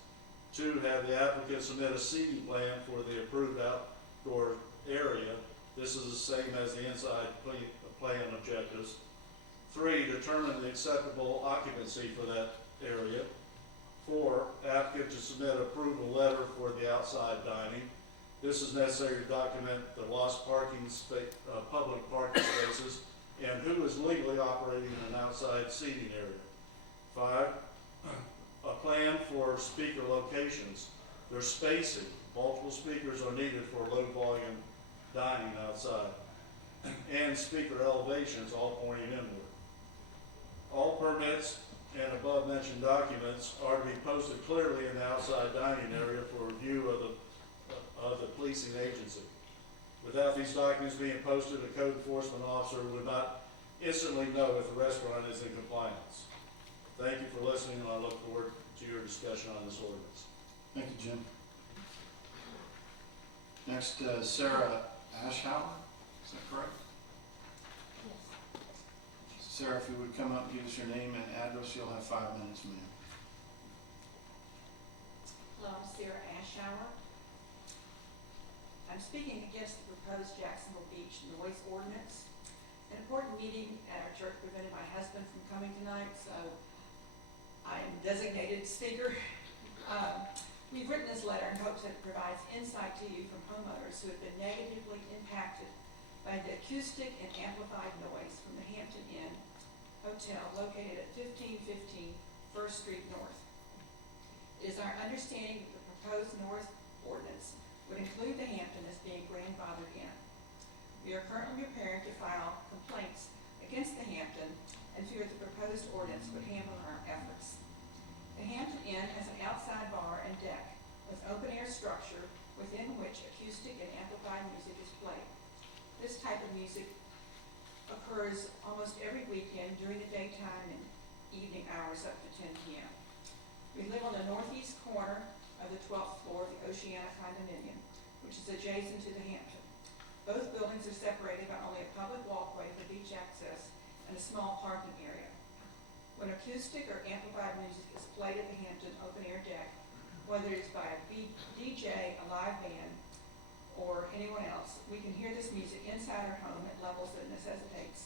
2, have the applicant submit a seating plan for the approved outdoor area. This is the same as the inside plan objectives. 3, determine the acceptable occupancy for that area. 4, applicant to submit approval letter for the outside dining. This is necessary to document the lost public parking spaces and who is legally operating an outside seating area. 5, a plan for speaker locations. There's spacing. Multiple speakers are needed for low volume dining outside. And speaker elevations all pointing inward. All permits and above mentioned documents are to be posted clearly in the outside dining area for review of the policing agency. Without these documents being posted, a code enforcement officer would not instantly know if the restaurant is in compliance. Thank you for listening, and I look forward to your discussion on this ordinance. Thank you, Jim. Next, Sarah Ashauer, is that correct? Sarah, if you would come up and give us your name and address, you'll have 5 minutes, ma'am. Hello, I'm Sarah Ashauer. I'm speaking against the proposed Jacksonville Beach noise ordinance. An important meeting at our church prevented my husband from coming tonight, so I am designated speaker. We've written this letter in hopes that it provides insight to you from homeowners who have been negatively impacted by the acoustic and amplified noise from the Hampton Inn Hotel located at 1515 First Street North. It is our understanding that the proposed noise ordinance would include the Hampton as being grandfathered in. We are currently preparing to file complaints against the Hampton and fear the proposed ordinance would hamper our efforts. The Hampton Inn has an outside bar and deck with open-air structure within which acoustic and amplified music is played. This type of music occurs almost every weekend during the daytime and evening hours up to 10 p.m. We live on the northeast corner of the 12th floor of the Oceana condominium, which is adjacent to the Hampton. Both buildings are separated by only a public walkway for beach access and a small parking area. When acoustic or amplified music is played at the Hampton open-air deck, whether it's by a DJ, a live band, or anyone else, we can hear this music inside our home at levels that necessitates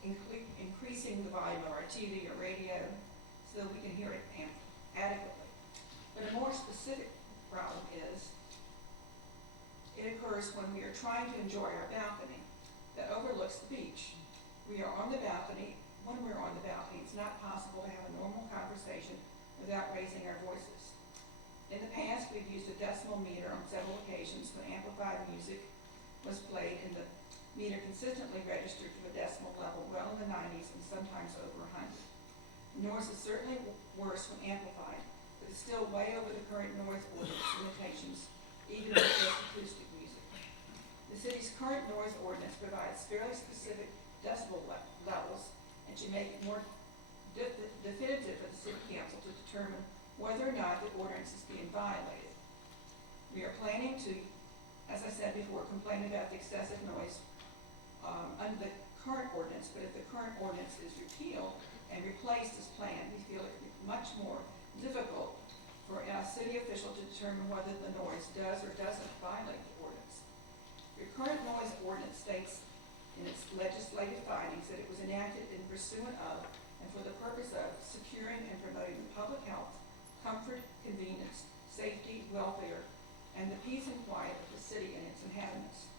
increasing the volume of our TV or radio so that we can hear it adequately. But a more specific problem is it occurs when we are trying to enjoy our balcony that overlooks the beach. We are on the balcony. When we're on the balcony, it's not possible to have a normal conversation without raising our voices. In the past, we've used a decimal meter on several occasions when amplified music was played, and the meter consistently registered to a decimal level well in the 90s and sometimes over 100. The noise is certainly worse when amplified, but it's still way over the current noise ordinance limitations, even with just acoustic music. The city's current noise ordinance provides fairly specific decibel levels and should make it more definitive for the city council to determine whether or not the ordinance is being violated. We are planning to, as I said before, complain about the excessive noise under the current ordinance, but if the current ordinance is repealed and replaced as planned, we feel it would be much more difficult for a city official to determine whether the noise does or doesn't violate the ordinance. The current noise ordinance states in its legislative findings that it was enacted in pursuant of and for the purpose of securing and promoting the public health, comfort, convenience, safety, welfare, and the peace and quiet of the city and its inhabitants.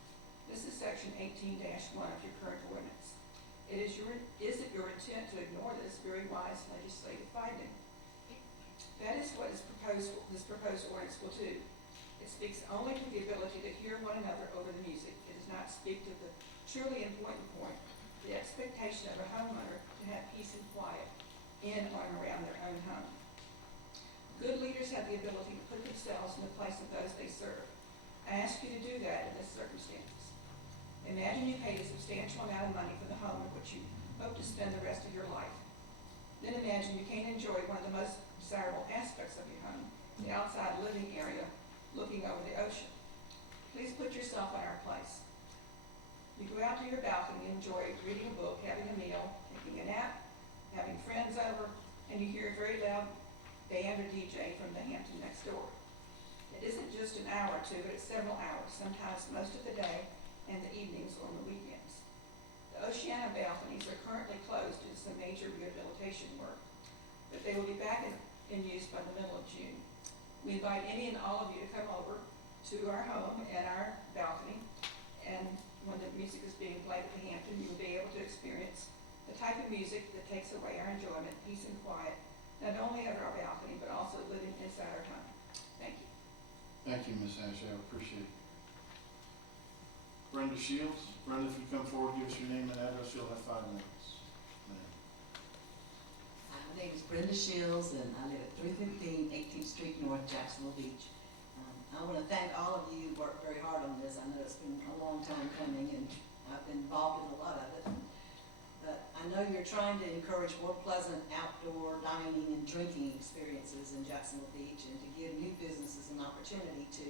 This is section 18-1 of your current ordinance. Is it your intent to ignore this very wise legislative finding? That is what this proposed ordinance will do. It speaks only to the ability to hear one another over the music. It does not speak to the truly important point, the expectation of a homeowner to have peace and quiet in or around their own home. Good leaders have the ability to put themselves in the place of those they serve. I ask you to do that in this circumstances. Imagine you paid a substantial amount of money for the home in which you hope to spend the rest of your life. Then imagine you can't enjoy one of the most desirable aspects of your home, the outside living area looking over the ocean. Please put yourself in our place. You go out to your balcony and enjoy reading a book, having a meal, taking a nap, having friends over, and you hear a very loud band or DJ from the Hampton next door. It isn't just an hour or two, but it's several hours, sometimes most of the day, and the evenings or on the weekends. The Oceana balconies are currently closed due to some major rehabilitation work, but they will be back in use by the middle of June. We invite any and all of you to come over to our home and our balcony, and when the music is being played at the Hampton, you will be able to experience the type of music that takes away our enjoyment, peace and quiet, not only at our balcony, but also living inside our home. Thank you. Thank you, Ms. Ashe, I appreciate it. Brenda Shields. Brenda, if you come forward, give us your name and address, you'll have 5 minutes. My name is Brenda Shields, and I live at 315 18th Street North, Jacksonville Beach. I want to thank all of you who worked very hard on this. I know it's been a long time coming, and I've been involved in a lot of it. But I know you're trying to encourage more pleasant outdoor dining and drinking experiences in Jacksonville Beach and to give new businesses an opportunity to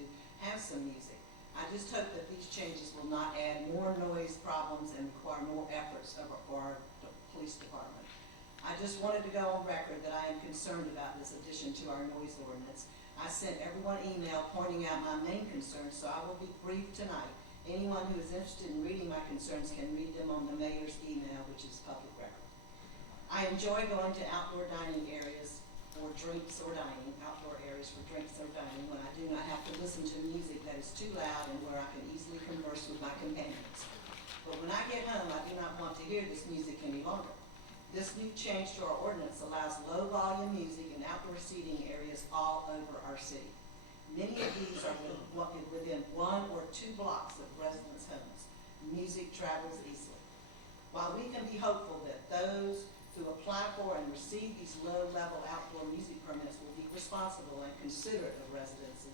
have some music. I just hope that these changes will not add more noise problems and require more efforts for our police department. I just wanted to go on record that I am concerned about this addition to our noise ordinance. I sent everyone email pointing out my main concerns, so I will be brief tonight. Anyone who is interested in reading my concerns can read them on the mayor's email, which is public record. I enjoy going to outdoor dining areas for drinks or dining, outdoor areas for drinks or dining, when I do not have to listen to music that is too loud and where I can easily converse with my companions. But when I get home, I do not want to hear this music any longer. This new change to our ordinance allows low-volume music in outdoor seating areas all over our city. Many of these are within 1 or 2 blocks of residents' homes. Music travels easily. While we can be hopeful that those who apply for and receive these low-level outdoor music permits will be responsible and considerate of residents,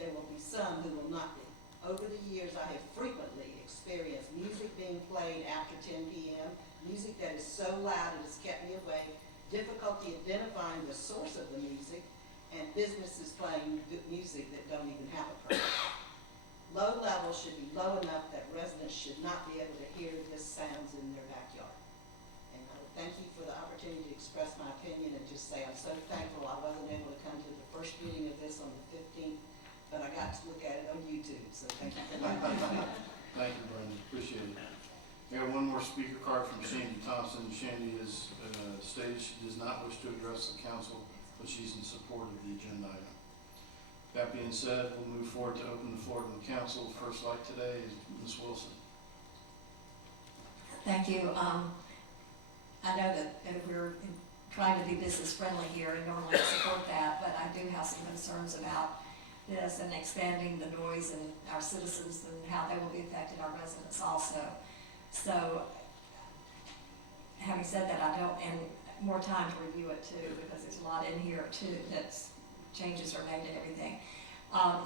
there will be some who will not be. Over the years, I have frequently experienced music being played after 10 p.m., music that is so loud it has kept me awake, difficulty identifying the source of the music, and businesses playing music that don't even have a permit. Low levels should be low enough that residents should not be able to hear this sounds in their backyard. And I would thank you for the opportunity to express my opinion and just say I'm so thankful I wasn't able to come to the first meeting of this on the 15th, but I got to look at it on YouTube, so thank you for that. Thank you, Brenda, appreciate it. We have one more speaker card from Shandy Thompson. Shandy has stated she does not wish to address the council, but she's in support of the agenda item. That being said, we'll move forward to open the floor to the council. First light today is Ms. Wilson. Thank you. I know that we're trying to be business friendly here and normally support that, but I do have some concerns about this and expanding the noise and our citizens and how they will be affected, our residents also. So, having said that, I don't, and more time to review it too, because there's a lot in here too that's changes are made and everything.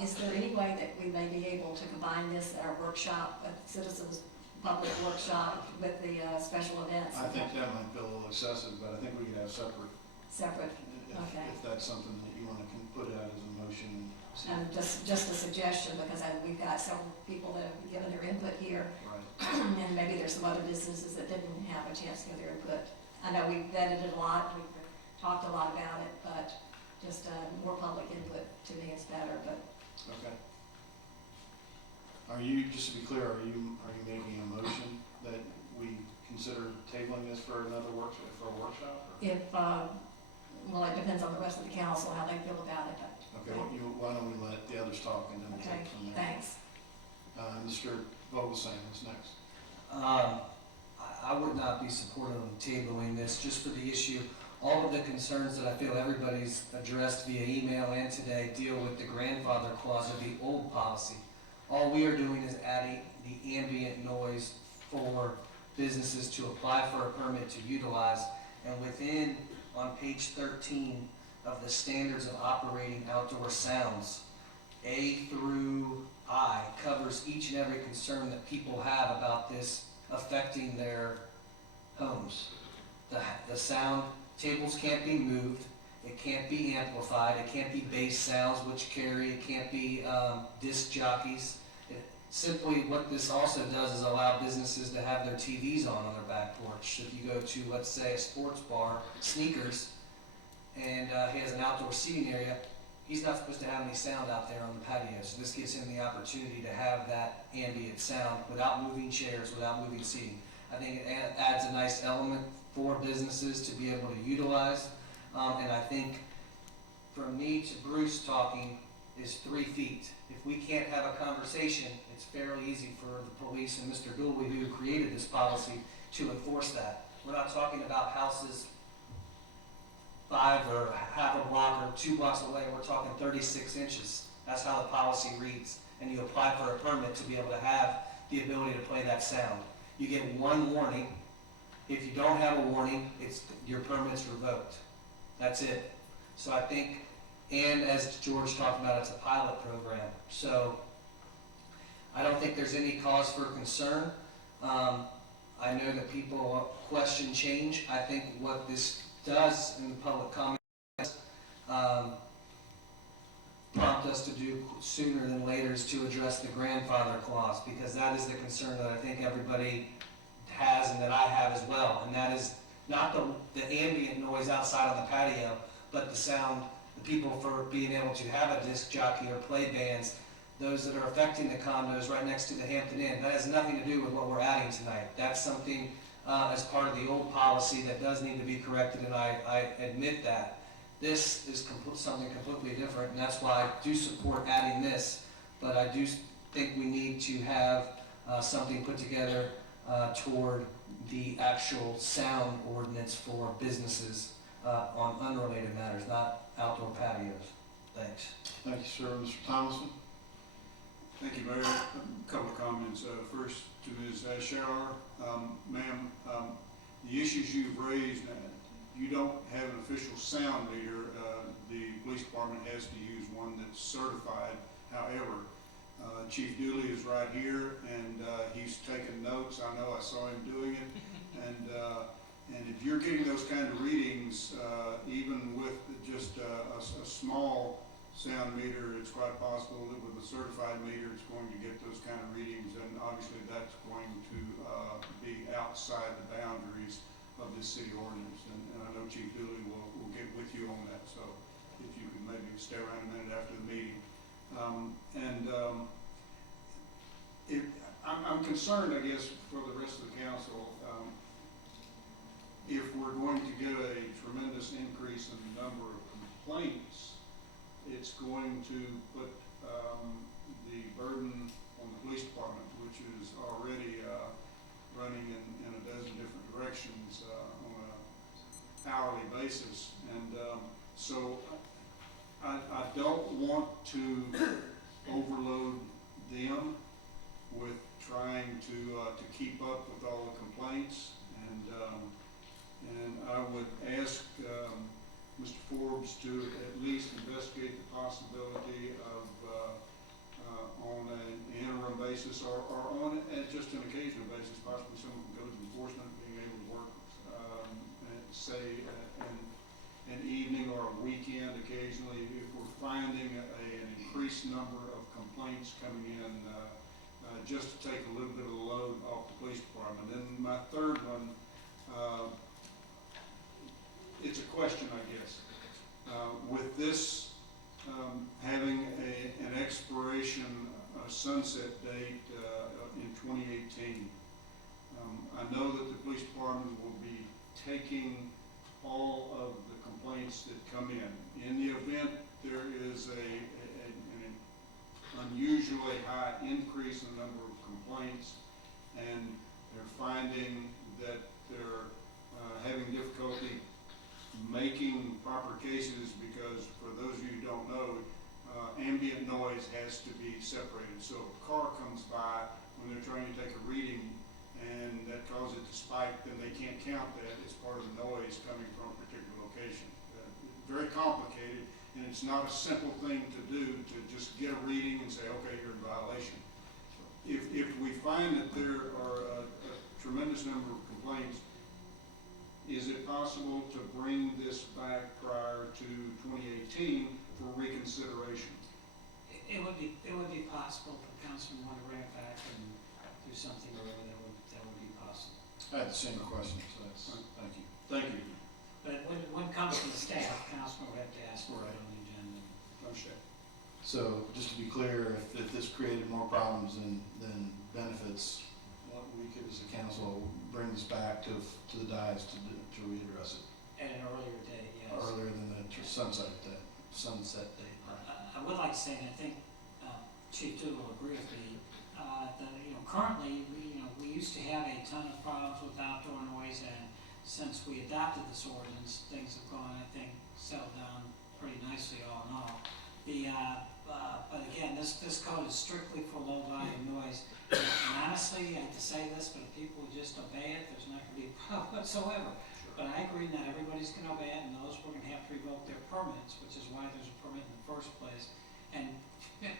Is there any way that we may be able to combine this at our workshop, citizens public workshop with the special events? I think that might be a little excessive, but I think we could have separate. Separate, okay. If that's something that you want to put out as a motion. And just a suggestion, because we've got several people that have given their input here. Right. And maybe there's some other businesses that didn't have a chance to give their input. I know we've vetted it a lot, we've talked a lot about it, but just more public input to me is better, but. Okay. Are you, just to be clear, are you making a motion that we consider tabling this for another workshop, for a workshop? Or? If, well, it depends on the rest of the council, how they feel about it. Okay, well, why don't we let the others talk and then we'll Okay, take from there. thanks. Mr. Vogelsang is next. I would not be supportive of tabling this just for the issue. All of the concerns that I feel everybody's addressed via email and today deal with the grandfather clause of the old policy. All we are doing is adding the ambient noise for businesses to apply for a permit to utilize. And within, on page 13 of the standards of operating outdoor sounds, A through I covers each and every concern that people have about this affecting their homes. The sound tables can't be moved, it can't be amplified, it can't be bass sounds which carry, it can't be disc jockeys. Simply what this also does is allow businesses to have their TVs on their back porch. If you go to, let's say, a sports bar, Sneakers, and he has an outdoor seating area, he's not supposed to have any sound out there on the patio. So this gives him the opportunity to have that ambient sound without moving chairs, without moving seating. I think it adds a nice element for businesses to be able to utilize. And I think from me to Bruce talking is 3 feet. If we can't have a conversation, it's fairly easy for the police and Mr. Dooley, who created this policy, to enforce that. We're not talking about houses 5 or half a block or 2 blocks away. We're talking 36 inches. That's how the policy reads. And you apply for a permit to be able to have the ability to play that sound. You get 1 warning. If you don't have a warning, your permit's revoked. That's it. So I think And as George talked about, it's a pilot program. So I don't think there's any cause for concern. I know that people question change. I think what this does in the public comment prompt us to do sooner than later is to address the grandfather clause, because that is the concern that I think everybody has and that I have as well. And that is not the ambient noise outside on the patio, but the sound, the people for being able to have a disc jockey or play bands, those that are affecting the condos right next to the Hampton Inn. That has nothing to do with what we're adding tonight. That's something as part of the old policy that does need to be corrected, and I admit that. This is something completely different, and that's why I do support adding this, but I do think we need to have something put together toward the actual sound ordinance for businesses on unrelated matters, not outdoor patios. Thanks. Thank you, sir. Mr. Thomason? Thank you, Mayor. A couple of comments. First to Ms. Ashar. Ma'am, the issues you've raised, you don't have an official sound meter. The police department has to use one that's certified. However, Chief Dooley is right here, and he's taking notes. I know, I saw him doing it. And if you're getting those kind of readings, even with just a small sound meter, it's quite possible that with a certified meter, it's going to get those kind of readings, and obviously that's going to be outside the boundaries of this city ordinance. And I know Chief Dooley will get with you on that, so if you could maybe stay around a minute after the meeting. I'm concerned, I guess, for the rest of the council, if we're going to get a tremendous increase in the number of complaints, it's going to put the burden on the police department, which is already running in a dozen different directions on an hourly basis. And so I don't want to overload them with trying to keep up with all the complaints. And I would ask Mr. Forbes to at least investigate the possibility of on an interim basis or on just an occasional basis, possibly someone from codes enforcement being able to work, say an evening or a weekend occasionally, if we're finding an increased number of complaints coming in, just to take a little bit of the load off the police department. And my third one, it's a question, I guess. With this having an expiration sunset date in 2018, I know that the police department will be taking all of the complaints that come in. In the event there is an unusually high increase in the number of complaints, and they're finding that they're having difficulty making proper cases, because for those of you who don't know, ambient noise has to be separated. So if a car comes by when they're trying to take a reading and that causes it to spike, then they can't count that as part of the noise coming from a particular location. Very complicated, and it's not a simple thing to do to just get a reading and say, okay, you're in violation. If we find that there are a tremendous number of complaints, is it possible to bring this back prior to 2018 for reconsideration? It would be possible if the councilman wanted to bring it back and do something or other, that would be possible. I had the same question, so that's, thank you. Thank you. But when it comes to the staff, councilman would have to ask for it on the agenda. Understand. So just to be clear, if this created more problems than benefits, what we could as a council bring this back to the dais to readdress it. At an earlier date, yes. Earlier than the sunset date. I would like to say, and I think Chief Dooley will agree with me, that currently we used to have a ton of problems with outdoor noise, and since we adopted this ordinance, things have gone, I think, settled down pretty nicely all in all. But again, this code is strictly for low volume noise. And honestly, I hate to say this, but if people would just obey it, there's not going to be a problem whatsoever. But I agree, not everybody's gonna obey it, and those we're gonna have to revoke their permits, which is why there's a permit in the first place. And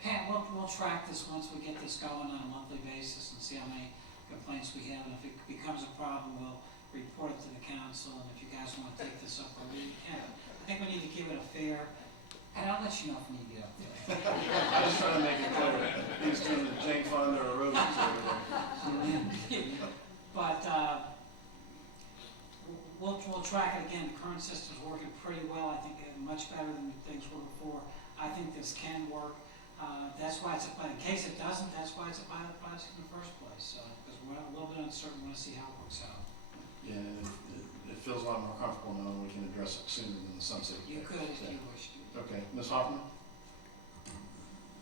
Pat, we'll track this once we get this going on a monthly basis and see how many complaints we have. And if it becomes a problem, we'll report it to the council, and if you guys wanna take this up, we can. I think we need to give it a fair, and I'll let you know if we need to get up there. I was trying to make it clear, he's doing the Jane Fonda erosions over there. But, we'll track it again. The current system's working pretty well. I think much better than things were before. I think this can work. That's why it's in case it doesn't, that's why it's a pilot project in the first place. Because we're a little bit uncertain, we want to see how it works out. Yeah, it feels a lot more comfortable knowing we can address it sooner than the sunset. You could if you wish to. Okay, Ms. Hoffman?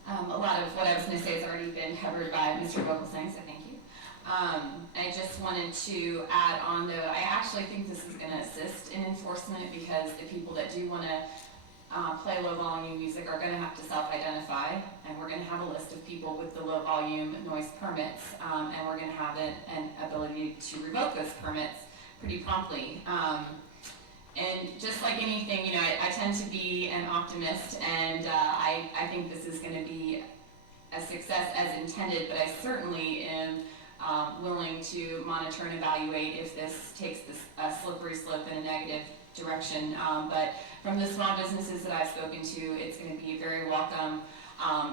A lot of what I was gonna say has already been covered by Mr. Vogelsang, so thank you. I just wanted to add on though, I actually think this is gonna assist in enforcement because the people that do wanna play low volume music are gonna have to self-identify, and we're gonna have a list of people with the low volume noise permits, and we're gonna have an ability to revoke those permits pretty promptly. And just like anything, you know, I tend to be an optimist, and I think this is gonna be a success as intended, but I certainly am willing to monitor and evaluate if this takes a slippery slope in a negative direction. But from the small businesses that I've spoken to, it's going to be a very welcome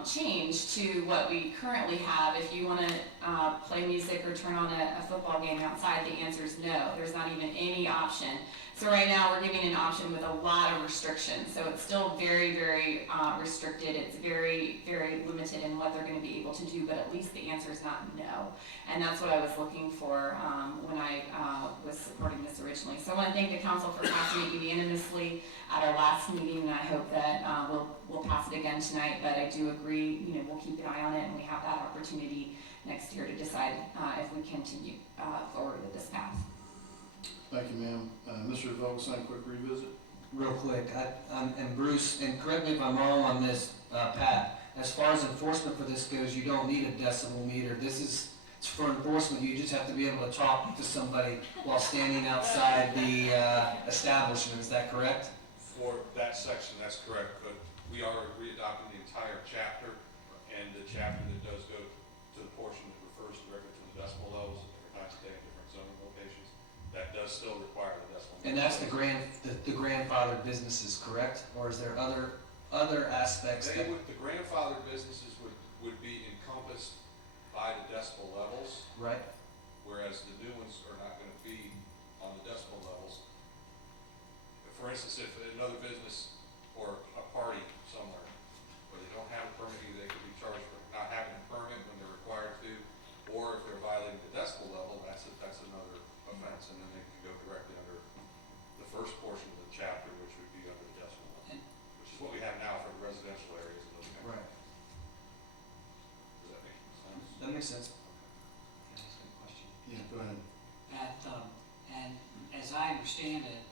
change to what we currently have. If you want to play music or turn on a football game outside, the answer is no. There's not even any option. So right now we're giving an option with a lot of restrictions. So it's still very, very restricted. It's very, very limited in what they're going to be able to do, but at least the answer is not no. And that's what I was looking for when I was supporting this originally. So I want to thank the council for passing it unanimously at our last meeting, and I hope that we'll pass it again tonight. But I do agree, you know, we'll keep an eye on it, and we have that opportunity next year to decide if we continue forward with this path. Thank you, ma'am. Mr. Vogelsang, quick revisit. Real quick, and Bruce, and correct me if I'm wrong on this, Pat, as far as enforcement for this goes, you don't need a decibel meter. It's for enforcement, you just have to be able to talk to somebody while standing outside the establishment, is that correct? For that section, that's correct, but we are re-adopting the entire chapter, and the chapter that does go to the portion that refers directly to the decibel levels at different times of day, different zoning locations, that does still require the decibel. And that's the grandfathered businesses, correct? Or is there other aspects that? The grandfathered businesses would be encompassed by the decibel levels. Right. Whereas the new ones are not gonna be on the decibel levels. For instance, if another business or a party somewhere where they don't have a permit, either they could be charged for not having a permit when they're required to, or if they're violating the decibel level, that's another offense, and then they can go directly under the first portion of the chapter, which would be under the decibel level, which is what we have now for the residential areas in those counties. Right. Does that make sense? That makes sense. Can I ask a question? Yeah, go ahead. And as I understand it,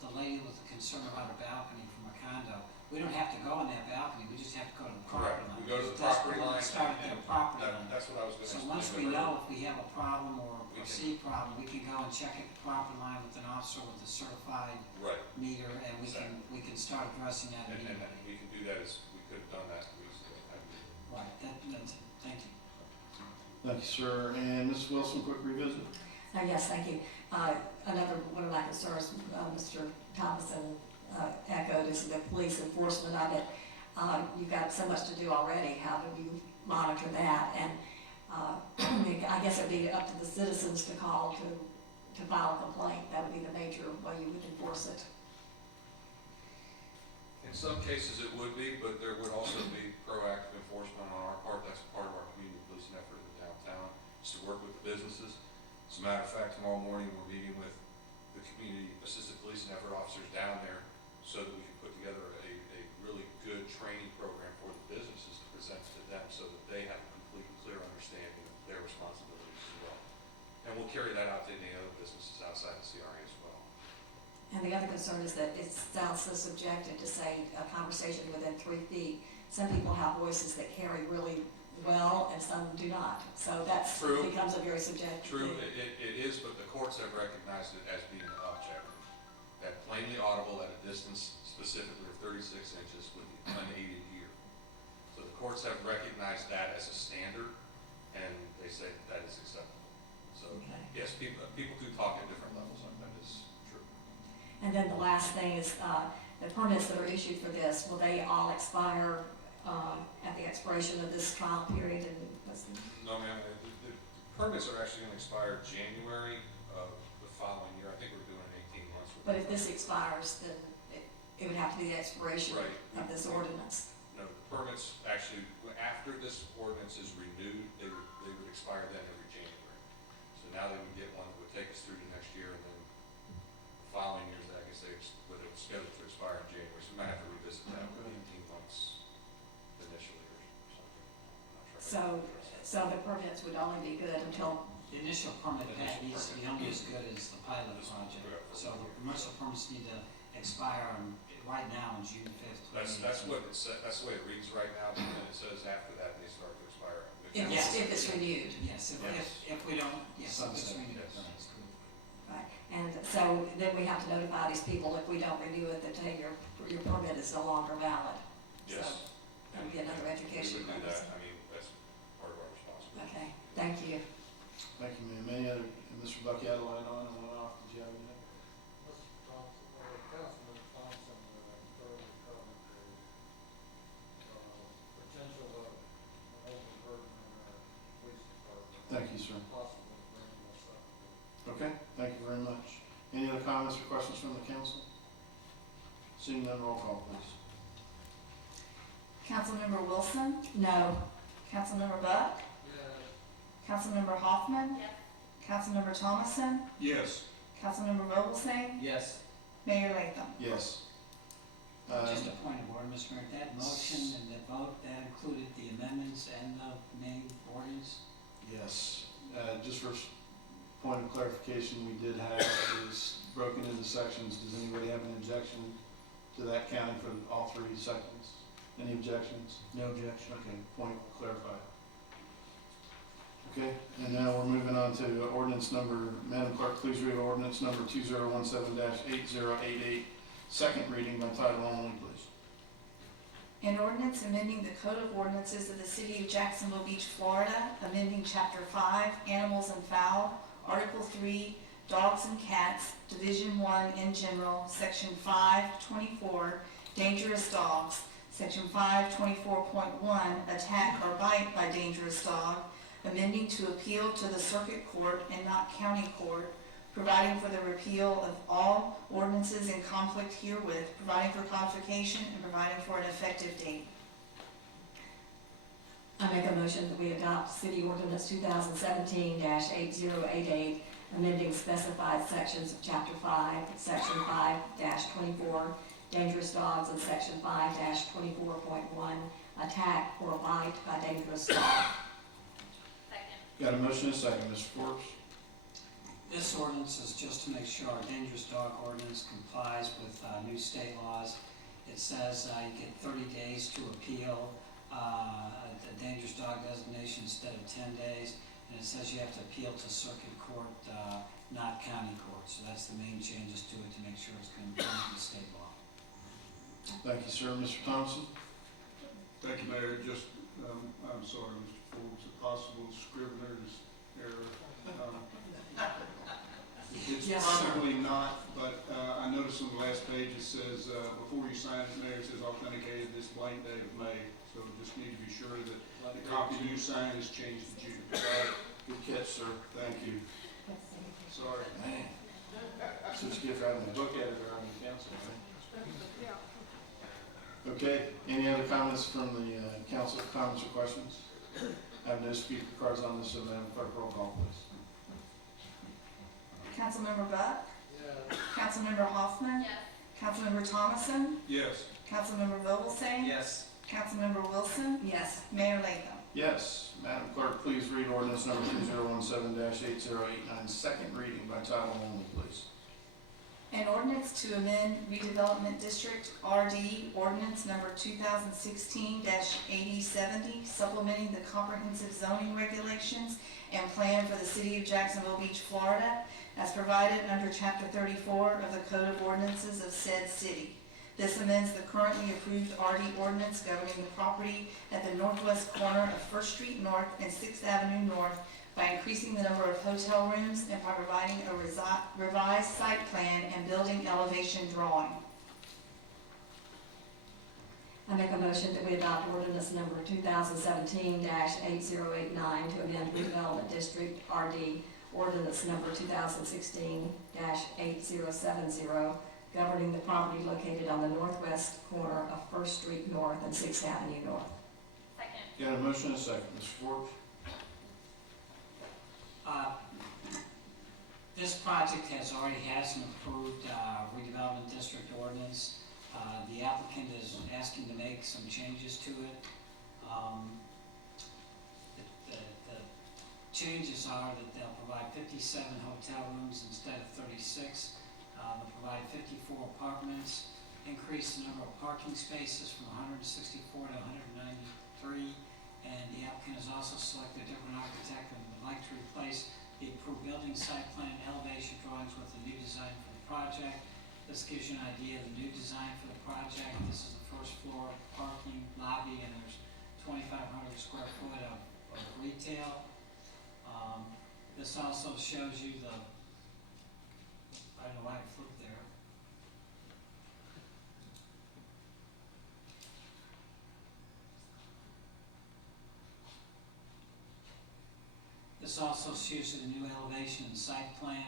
the lady with the concern about a balcony from a condo, we don't have to go on that balcony, we just have to go to the property line. We go to the property line. Start at their property line. That's what I was gonna So explain. once we know if we have a problem or a perceived problem, we can go and check at the property line with an officer with a certified Right. meter, and we can start addressing that And immediately. we can do that we could have done that recently. Right, that's it, thank you. Thank you, sir. And Ms. Wilson, quick revisit. Yes, thank you. Another one of my concerns, Mr. Thomason echoed, is the police enforcement of it. You've got so much to do already. How do you monitor that? And I guess it'd be up to the citizens to call to file a complaint. That would be the major way you would enforce it. In some cases it would be, but there would also be proactive enforcement on our part. That's part of our community policing effort in the downtown, is to work with the businesses. As a matter of fact, tomorrow morning we're meeting with the community assisted policing effort officers down there so that we can put together a really good training program for the businesses to present to them so that they have a complete and clear understanding of their responsibilities as well. And we'll carry that out to any other businesses outside the CRA as well. And the other concern is that it sounds so subjective to say a conversation within 3 feet. Some people have voices that carry really well and some do not. So that's, True. becomes a very subjective True, thing. it is, but the courts have recognized it as being an object. That plainly audible at a distance specifically of 36 inches with the unaided ear. So the courts have recognized that as a standard, and they say that is acceptable. So, Okay. yes, people do talk at different levels, that is true. And then the last thing is, the permits that are issued for this, will they all expire, at the expiration of this trial period and what's the? No, ma'am, the permits are actually gonna expire January of the following year. I think we're doing it 18 months. But if this expires, then it would have to be the expiration Right. of this ordinance. No, the permits actually, after this ordinance is renewed, they would expire then every January. So now they would get one that would take us through to next year, and then the following years, I guess they would have scheduled to expire in January, so we might have to revisit that with 18 months initially or something. I'm not sure. So the permits would only be good until, The initial permit that needs to be only as good as the pilot project. So the commercial permits need to expire right now on June 5th. That's what it said, that's the way it reads right now, but then it says after that, they start to expire. if it's renewed. Yes, if we don't, yes, if it's renewed. Yes. That's good. Right, and so then we have to notify these people if we don't renew it, that hey, your permit is no longer valid. Yes. So that would be another education We would do purpose. that, I mean, that's part of our responsibility. Okay, thank you. Thank you, ma'am. Any other, Mr. Buck, you had a line on and one off, did you have anything? Mr. Thompson, Councilman Thompson, thoroughly covered the, potential of an overburden in our police department. Thank you, sir. Possibly bringing us up. Okay, thank you very much. Any other comments or questions from the council? Seeing none, roll call, please. Councilmember Wilson, No, Councilmember Buck, Yes. Councilmember Hoffman, Councilmember Thomason, Yes. Councilmember Vogelsang, Yes. Mayor Latham. Yes. Just a point of order, Mr. Mayor, that motion and that vote, that included the amendments and the main ordinance? Yes. Just for point of clarification, we did have this broken into sections. Does anybody have an objection to that counting for all 3 sections? Any objections? No objection. Okay, point clarified. Okay, and now we're moving on to ordinance number, Madam Clerk, please read ordinance number 2017-8088, second reading by title only, please. An ordinance amending the Code of Ordinances of the City of Jacksonville Beach, Florida, amending Chapter 5, Animals and Fowl, Article 3, Dogs and Cats, Division 1 in general, Section 524, Dangerous Dogs, Section 524.1, Attack or Bite by Dangerous Dog, amending to appeal to the Circuit Court and not County Court, providing for the repeal of all ordinances in conflict herewith, providing for codification, and providing for an effective date. I make a motion that we adopt City Ordinance 2017-8088, amending specified sections of Chapter 5, Section 5-24, Dangerous Dogs, and Section 5-24.1, Attack or Bite by Dangerous Dog. Got a motion and a second, Mr. Forbes? This ordinance is just to make sure our dangerous dog ordinance complies with new state laws. It says you get 30 days to appeal the dangerous dog designation instead of 10 days. And it says you have to appeal to circuit court, not county court. So that's the main changes to it, to make sure it's compliant with state law. Thank you, sir. Mr. Thompson? Thank you, Mayor. Just, I'm sorry, Mr. Forbes, a possible scrivener's error. It's Yes, sir. probably not, but I noticed on the last page it says, before you sign it, Mayor, it says authenticated this blank date of May. So just need to be sure that the copy you sign is changed to June. Good catch, sir. Thank you. Sorry. Man. That's what you get for having a book editor on the council, man. Okay, any other comments from the council, comments or questions? I have no speaker cards on this, so Madam Clerk, roll call, please. Councilmember Buck, Yes. Councilmember Hoffman, Councilmember Thomason, Yes. Councilmember Vogelsang, Yes. Councilmember Wilson, Yes. Mayor Latham. Yes, Madam Clerk, please read ordinance number 2017-8089, second reading by title only, please. An ordinance to amend redevelopment district RD ordinance number 2016-8070, supplementing the comprehensive zoning regulations and plan for the city of Jacksonville Beach, Florida, as provided under chapter 34 of the Code of Ordinances of said city. This amends the currently approved RD ordinance governing the property at the northwest corner of First Street North and Sixth Avenue North by increasing the number of hotel rooms and by providing a revised site plan and building elevation drawing. I make a motion that we adopt ordinance number 2017-8089 to amend redevelopment district RD ordinance number 2016-8070, governing the property located on the northwest corner of First Street North and Sixth Avenue North. Second. Got a motion and a second. Mr. Forbes? This project has already had some approved redevelopment district ordinance. The applicant is asking to make some changes to it. The changes are that they'll provide 57 hotel rooms instead of 36. They'll provide 54 apartments, increase the number of parking spaces from 164 to 193, and the applicant has also selected a different architect and would like to replace the approved building site plan elevation drawings with the new design for the project. This gives you an idea of the new design for the project. This is the first floor parking lobby, and there's 2,500 square foot of retail. This also shows you the, I don't know why I flipped there. This also shows you the new elevation and site plan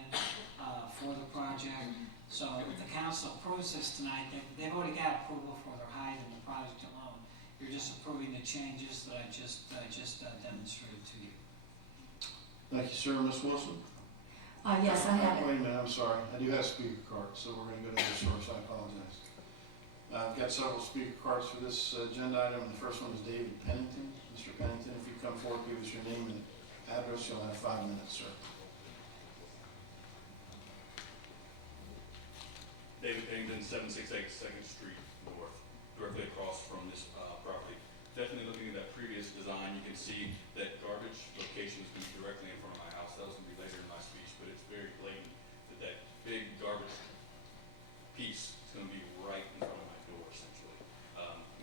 for the project. So if the council approves this tonight, they've already got approval for their height and the project alone. You're just approving the changes that I just demonstrated to you. Thank you, sir. Ms. Wilson? Yes, I have it. Wait a minute, I'm sorry. I do have speaker cards, so we're going to go to this first. I apologize. I've got several speaker cards for this agenda item. The first one is David Pennington. Mr. Pennington, if you come forward, give us your name and address. You'll have 5 minutes, sir. David Pennington, 768 2nd Street North, directly across from this property. Definitely looking at that previous design, you can see that garbage location is going to be directly in front of my house. That was going to be later in my speech, but it's very blatant that that big garbage piece is going to be right in front of my door, essentially.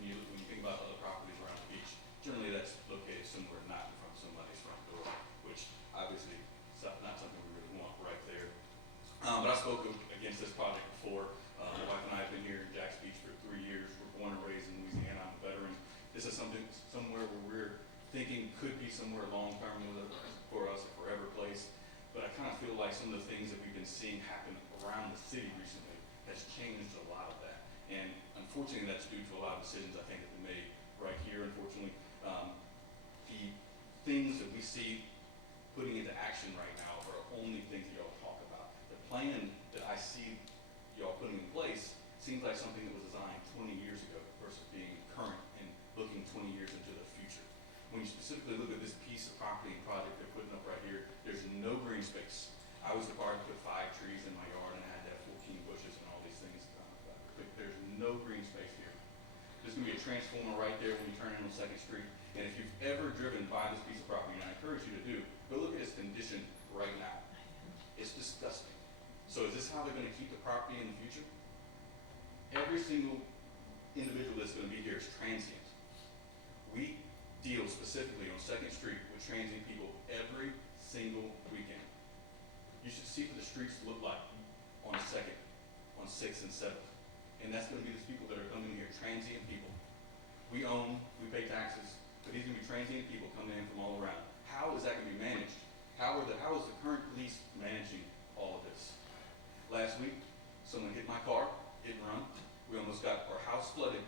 When you think about other properties around the beach, generally that's located somewhere not in front of somebody's front door, which obviously is not something we really want right there. But I spoke against this project before. My wife and I have been here in Jax Beach for 3 years. We're born and raised in Louisiana. I'm a veteran. This is somewhere where we're thinking could be somewhere long-term for us, a forever place. But I kind of feel like some of the things that we've been seeing happen around the city recently has changed a lot of that. And unfortunately, that's due to a lot of decisions I think that we made right here, unfortunately. The things that we see putting into action right now are only things that y'all talk about. The plan that I see y'all putting in place seems like something that was designed 20 years ago versus being current and looking 20 years into the future. When you specifically look at this piece of property and project they're putting up right here, there's no green space. I was required to put 5 trees in my yard and I had to have 14 bushes and all these things. But there's no green space here. There's going to be a transformer right there when you turn in on 2nd Street. And if you've ever driven by this piece of property, and I encourage you to do, go look at its condition right now. It's disgusting. So is this how they're going to keep the property in the future? Every single individual that's going to be here is transient. We deal specifically on 2nd Street with transient people every single weekend. You should see what the streets look like on 2nd, on 6th and 7th. And that's going to be these people that are coming here, transient people. We own, we pay taxes, but these are going to be transient people coming in from all around. How is that going to be managed? How is the current police managing all of this? Last week, someone hit my car, hit and run. We almost got our house flooded,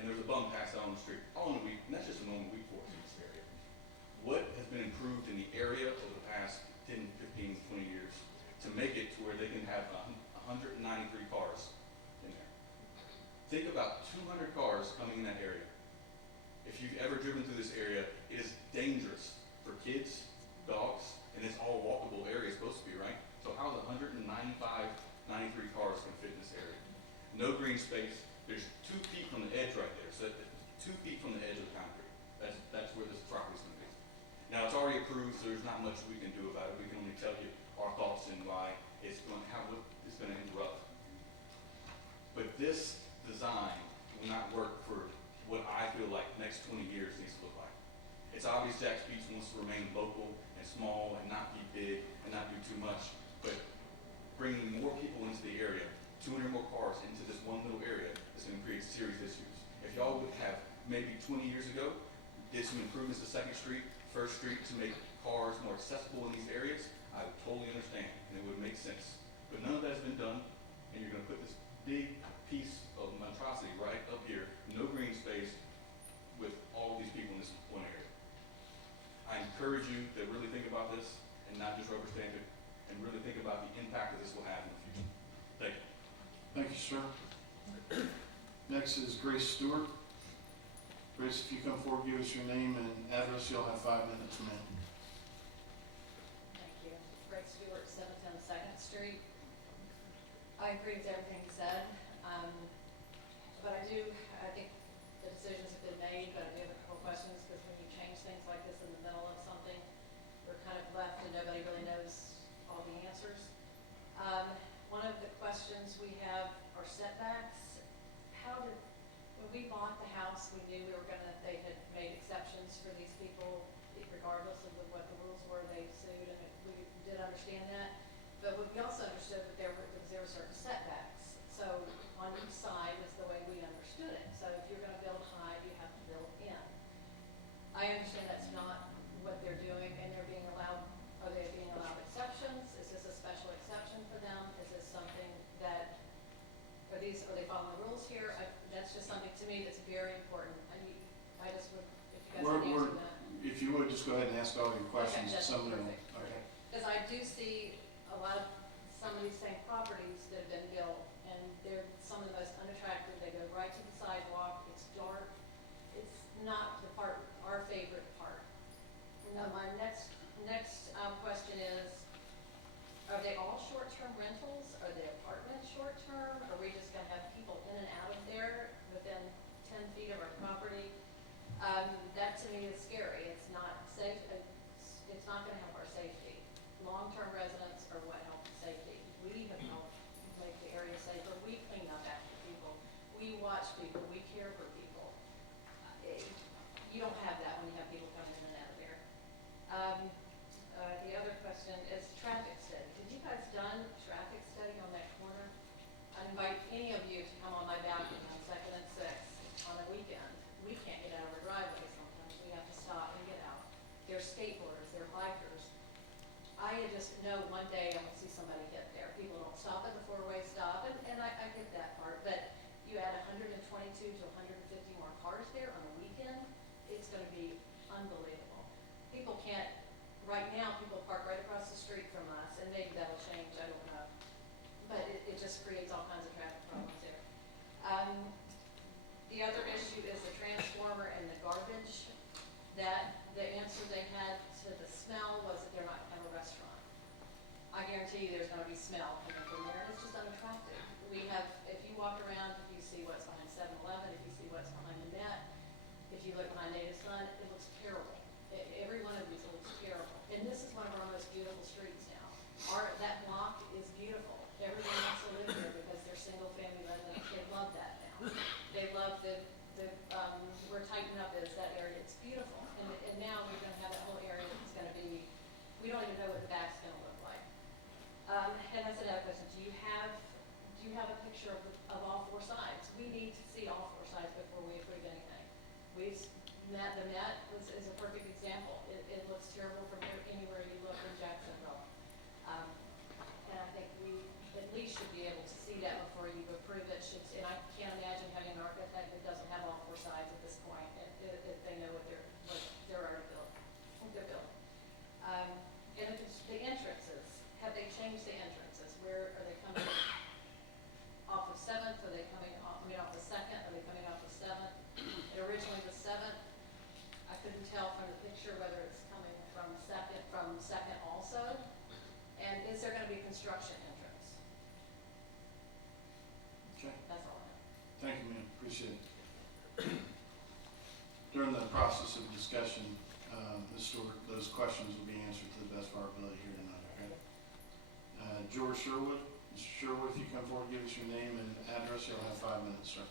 and there was a bum passed out on the street all in a week, and that's just a normal week for us in this area. What has been improved in the area over the past 10, 15, 20 years to make it to where they can have 193 cars in there? Think about 200 cars coming in that area. If you've ever driven through this area, it is dangerous for kids, dogs, and it's all walkable area, it's supposed to be, right? So how is 195, 93 93 cars can fit in this area. No green space. There's 2 feet from the edge right there, so 2 feet from the edge of the concrete. That's where this property's going to be. Now, it's already approved, so there's not much we can do about it. We can only tell you our thoughts and why it's going, it's going to interrupt. But this design will not work for what I feel like the next 20 years needs to look like. It's obvious Jack's Beach wants to remain local and small and not be big and not do too much, but bringing more people into the area, 200 more cars into this one little area, is going to create serious issues. If y'all would have maybe 20 years ago did some improvements to 2nd Street, 1st Street to make cars more accessible in these areas, I would totally understand and it would make sense. But none of that has been done, and you're going to put this big piece of monstrosity right up here, no green space, with all of these people in this one area. I encourage you to really think about this and not just rubber stamp it, and really think about the impact that this will have in the future. Thank you. Thank you, sir. Next is Grace Stewart. Grace, if you come forward, give us your name and address, you'll have 5 minutes, ma'am. Thank you. Greg Stewart, 710 2nd Street. I agree with everything you said, but I think the decisions have been made, but I do have a couple questions, because when you change things like this in the middle of something, we're kind of left and nobody really knows all the answers. One of the questions we have are setbacks. When we bought the house, we knew they had made exceptions for these people, regardless of what the rules were, they sued, and we did understand that. But we also understood that there were certain setbacks. So on each side is the way we understood it. So if you're gonna build high, you have to build in. I understand that's not what they're doing, and are they being allowed exceptions? Is this a special exception for them? Is this something that, are they following the rules here? That's just something to me that's very important. I just would, if you guys can answer that. If you would, just go ahead and ask all your questions. Okay, that's perfect. Okay. Because I do see a lot of some of these same properties that have been built, and they're some of the most unattractive. They go right to the sidewalk. It's dark. It's not our favorite part. Now, my next question is, are they all short-term rentals? Are they apartments short-term? Are we just going to have people in and out of there within 10 feet of our property? That to me is scary. It's not safe. It's not going to help our safety. Long-term residents are what help safety. We have helped make the area safer. We clean up after people. We watch people. We care for people. You don't have that when you have people coming in and out of there. The other question is traffic study. Have you guys done traffic study on that corner? I invite any of you to come on my balcony on 2nd and 6th on a weekend. We can't get out of our driveway sometimes. We have to stop and get out. There's skateboarders, there are bikers. I just know one day I'm going to see somebody hit there. People don't stop at the 4-way stop, and I get that part. But you add 122 to 150 more cars there on a weekend, it's going to be unbelievable. People can't, right now people park right across the street from us, and maybe that'll change, I don't know. But it just creates all kinds of traffic problems there. The other issue is the transformer and the garbage. That the answer they had to the smell was that they're not going to have a restaurant. I guarantee you there's going to be smell coming from there, and it's just unattractive. We have, if you walk around, if you see what's behind 7-Eleven, if you see what's behind the Net, if you look behind Native Sun, it looks terrible. Every one of these looks terrible. And this is one of our most beautiful streets now. That block is beautiful. Everyone wants to live there because they're single-family residents. They love that now. They love where Tighten Up is, that area. It's beautiful. And now we're going to have that whole area that's going to be, we don't even know what the back's going to look like. And that's another question. Do you have a picture of all 4 sides? We need to see all 4 sides before we approve anything. The Net is a perfect example. It looks terrible from anywhere you look in Jacksonville. And I think we at least should be able to see that before you approve it. And I can't imagine having an architect that doesn't have all 4 sides at this point, if they know what they're already built. And the entrances, have they changed the entrances? Where are they coming off of 7th? Are they coming off the 2nd? Are they coming off the 7th? And originally the 7th, I couldn't tell from the picture whether it's coming from 2nd also. And is there going to be a construction entrance? Appreciate it. During the process of discussion, Ms. Stewart, those questions will be answered to the best of our ability here tonight, okay? George Sherwood, Mr. Sherwood, if you come forward, give us your name and address, you'll have 5 minutes, sir.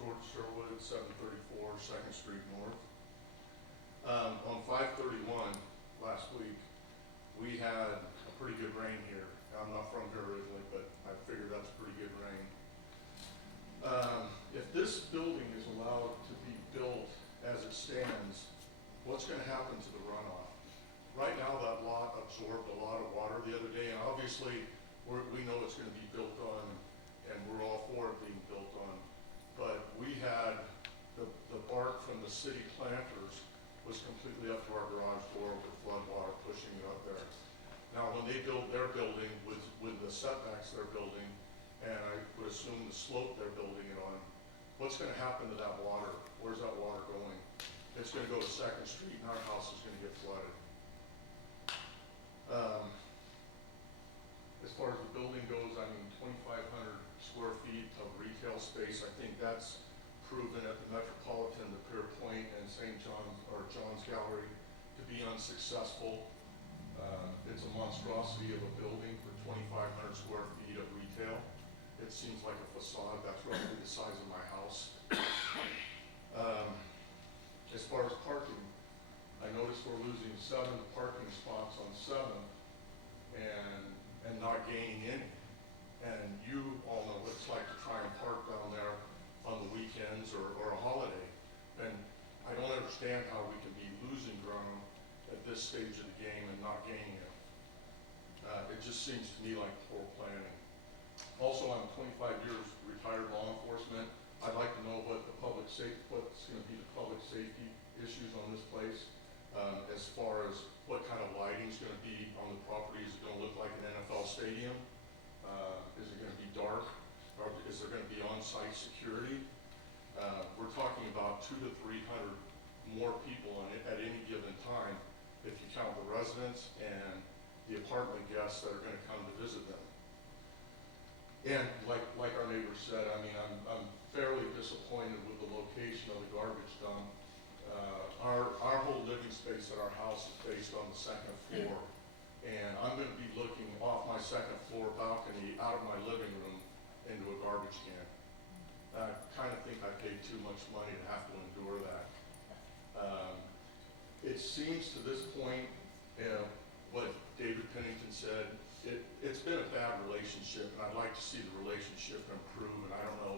George Sherwood, 734 2nd Street North. On 5/31 last week, we had a pretty good rain here. I'm not from here originally, but I figured that's pretty good rain. If this building is allowed to be built as it stands, what's going to happen to the runoff? Right now, that lot absorbed a lot of water the other day, and obviously, we know it's going to be built on, and we're all for it being built on. But we had the bark from the city planters was completely up to our garage door with flood water pushing it up there. Now, when they build their building with the setbacks they're building, and I would assume the slope they're building it on, what's going to happen to that water? Where's that water going? It's going to go to 2nd Street, and our house is going to get flooded. As far as the building goes, I mean, 2,500 square feet of retail space, I think that's proven at the Metropolitan, the Pier Point, and St. John's, or John's Gallery to be unsuccessful. It's a monstrosity of a building for 2,500 square feet of retail. It seems like a facade. That's roughly the size of my house. As far as parking, I noticed we're losing 7 parking spots on 7th and not gaining any. And you all know what it's like to try and park down there on the weekends or a holiday. And I don't understand how we can be losing ground at this stage of the game and not gaining it. It just seems to me like poor planning. Also, I'm 25 years retired law enforcement. I'd like to know what what's going to be the public safety issues on this place, as far as what kind of lighting is going to be on the property. Is it going to look like an NFL stadium? Is it going to be dark? Or is there going to be on-site security? We're talking about 200 to 300 more people at any given time if you count the residents and the apartment guests that are going to come to visit them. And like our neighbor said, I mean, I'm fairly disappointed with the location of the garbage dump. Our whole living space at our house is based on the 2nd floor, and I'm going to be looking off my 2nd floor balcony out of my living room into a garbage can. I kind of think I paid too much money to have to endure that. It seems to this point, what David Pennington said, it's been a bad relationship, and I'd like to see the relationship improve, and I don't know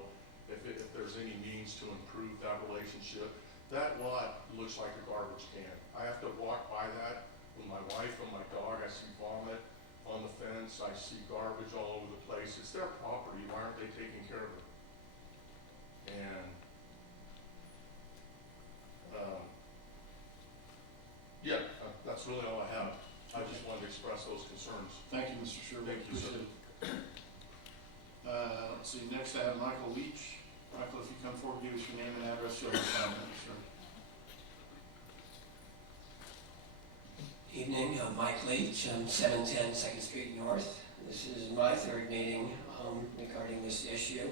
if there's any means to improve that relationship. That lot looks like a garbage can. I have to walk by that with my wife and my dog. I see vomit on the fence. I see garbage all over the place. It's their property. Why aren't they taking care of it? And that's really all I have. I just wanted to express those concerns. Thank you, Mr. Sherwood. Thank you, sir. Let's see, next I have Michael Leach. Michael, if you come forward, give us your name and address, you'll have 5 minutes, sir. Evening, Mike Leach, 710 2nd Street North. This is my 3rd meeting regarding this issue.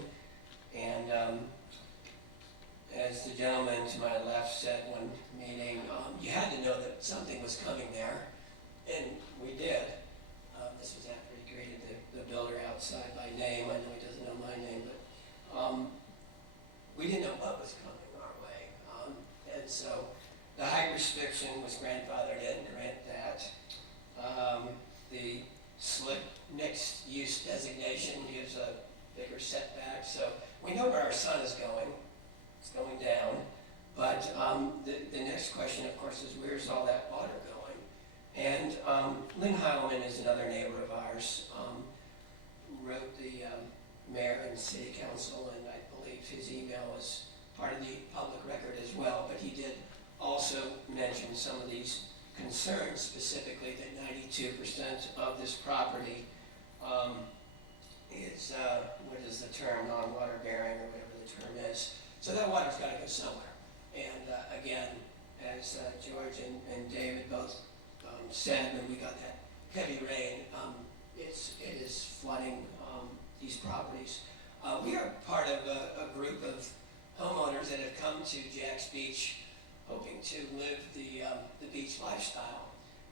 And as the gentleman to my left said one meeting, you had to know that something was coming there, and we did. This was after he greeted the builder outside by name. I know he doesn't know my name, but we didn't know what was coming our way. And so the height restriction was grandfathered in, grant that. The slick mixed use designation gives a bigger setback, so we know where our sun is going. It's going down. But the next question, of course, is where's all that water going? And Lynn Heilman is another neighbor of ours, wrote the mayor and city council, and I believe his email is part of the public record as well, but he did also mention some of these concerns, specifically that 92% of this property is, what is the term, non-water bearing, or whatever the term is. So that water's got to go somewhere. And again, as George and David both said, when we got that heavy rain, it is flooding these properties. We are part of a group of homeowners that have come to Jack's Beach hoping to live the beach lifestyle.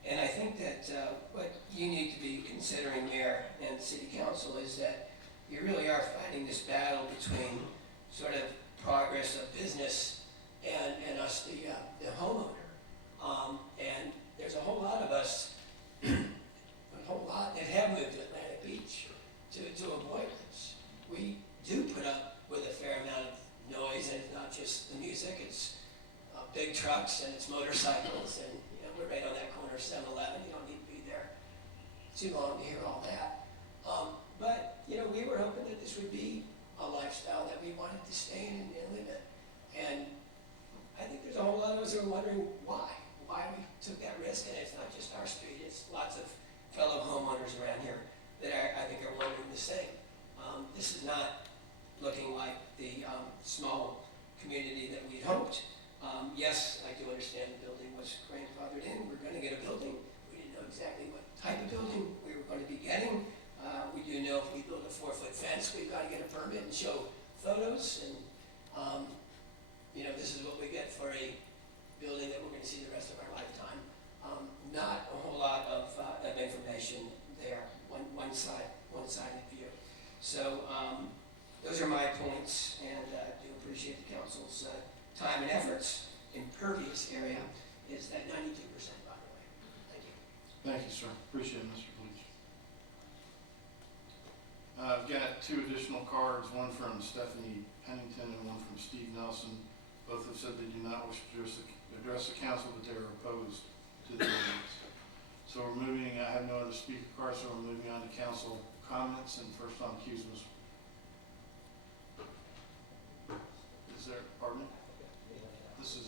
And I think that what you need to be considering, Mayor and City Council, is that you really are fighting this battle between sort of progress of business and us, the homeowner. And there's a whole lot of us, a whole lot that have moved to Atlantic Beach to avoid this. We do put up with a fair amount of noise, and it's not just the music, it's big trucks and it's motorcycles, and we're right on that corner of 7-Eleven. You don't need to be there too long to hear all that. But we were hoping that this would be a lifestyle that we wanted to stay in and live in. And I think there's a whole lot of us who are wondering why we took that risk. And it's not just our street, it's lots of fellow homeowners around here that I think are wondering the same. This is not looking like the small community that we'd hoped. Yes, I do understand the building was grandfathered in. We're going to get a building. We didn't know exactly what type of building we were going to be getting. We do know if we build a 4-foot fence, we've got to get a permit and show photos. And, this is what we get for a building that we're going to see the rest of our lifetime. Not a whole lot of information there, one-sided view. So those are my points, and I do appreciate the council's time and efforts. Impervious area is that 92%, by the way. Thank you. Thank you, sir. Appreciate it, Mr. Bleach. I've got 2 additional cards, one from Stephanie Pennington and one from Steve Nelson. Both have said they do not wish to address the council, but they are opposed to the ordinance. So we're moving, I have no other speaker cards, so we're moving on to council comments, and first on cue is there, pardon me? This is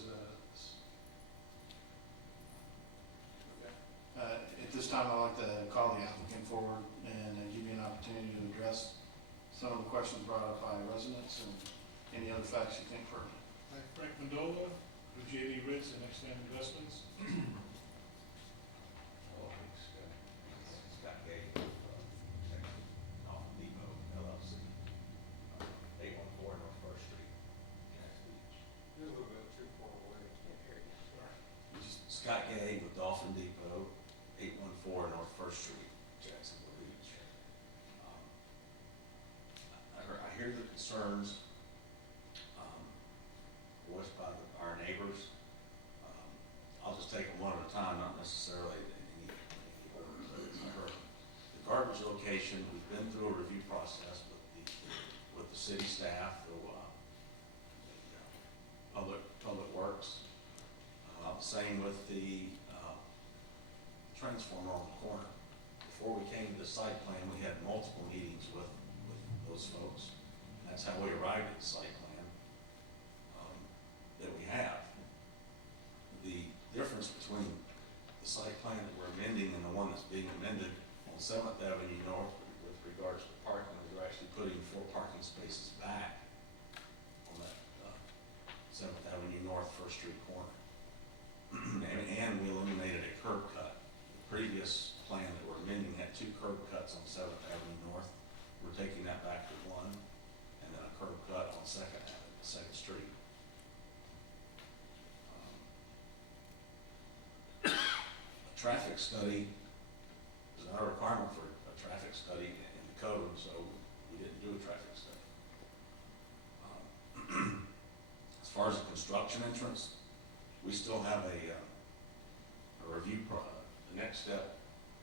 at this time, I'd like to call the applicant forward and give you an opportunity to address some of the questions brought up by residents and any other facts you think pertinent. Hi, Frank Mendola, with JD Ritz and Extend Investments. Scott Gay, Alpha Depot LLC, 814 North First Street, Jack's Beach. You're a little bit too far away, I can't hear you. Scott Gay with Dolphin Depot, 814 North First Street, Jacksonville Beach. I hear the concerns voiced by our neighbors. I'll just take them one at a time, not necessarily in any order that I heard. The garbage location, we've been through a review process with the city staff, the public works. Same with the transformer on the corner. Before we came to the site plan, we had multiple meetings with those folks. That's how we arrived at the site plan that we have. The difference between the site plan that we're amending and the one that's being amended on 7th Avenue North with regards to parking, we're actually putting 4 parking spaces back on that 7th Avenue North First Street corner. and we eliminated a curb cut. The previous plan that we're amending had 2 curb cuts on 7th Avenue North. We're taking that back to 1, and then a curb cut on 2nd Street. A traffic study is not a requirement for a traffic study in the code, so we didn't do a traffic study. As far as the construction entrance, we still have a review the next step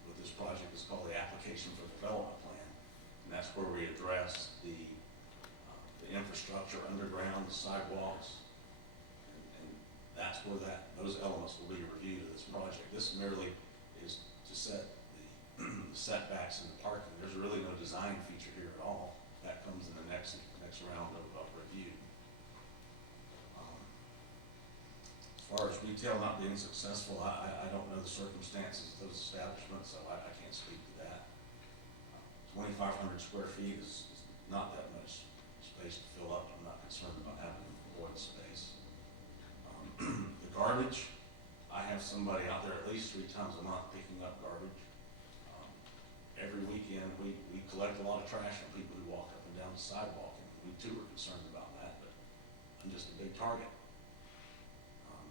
with this project is called the application for development plan, and that's where we address the infrastructure underground, the sidewalks, and that's where those elements will be reviewed of this project. This merely is to set the setbacks in the parking. There's really no design feature here at all. That comes in the next round of review. As far as retail not being successful, I don't know the circumstances of those establishments, so I can't speak to that. 2,500 square feet is not that much space to fill up. I'm not concerned about having void space. The garbage, I have somebody out there at least 3 times a month picking up garbage. every weekend, we collect a lot of trash from people who walk up and down the sidewalk, and we too are concerned about that, but I'm just a big target. Um,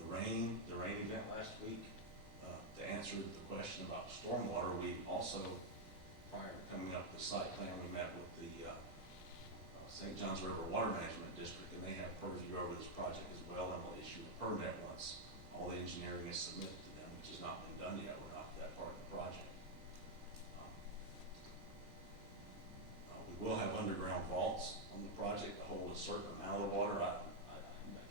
the rain event last week, to answer the question about stormwater, we also, prior to coming up with the site plan, we met with the St. Johns River Water Management District, and they have purview over this project as well, and will issue a permit once all the engineering is submitted to them, which has not been done yet. We're not that part of the project. We will have underground vaults on the project to hold a certain amount of water. I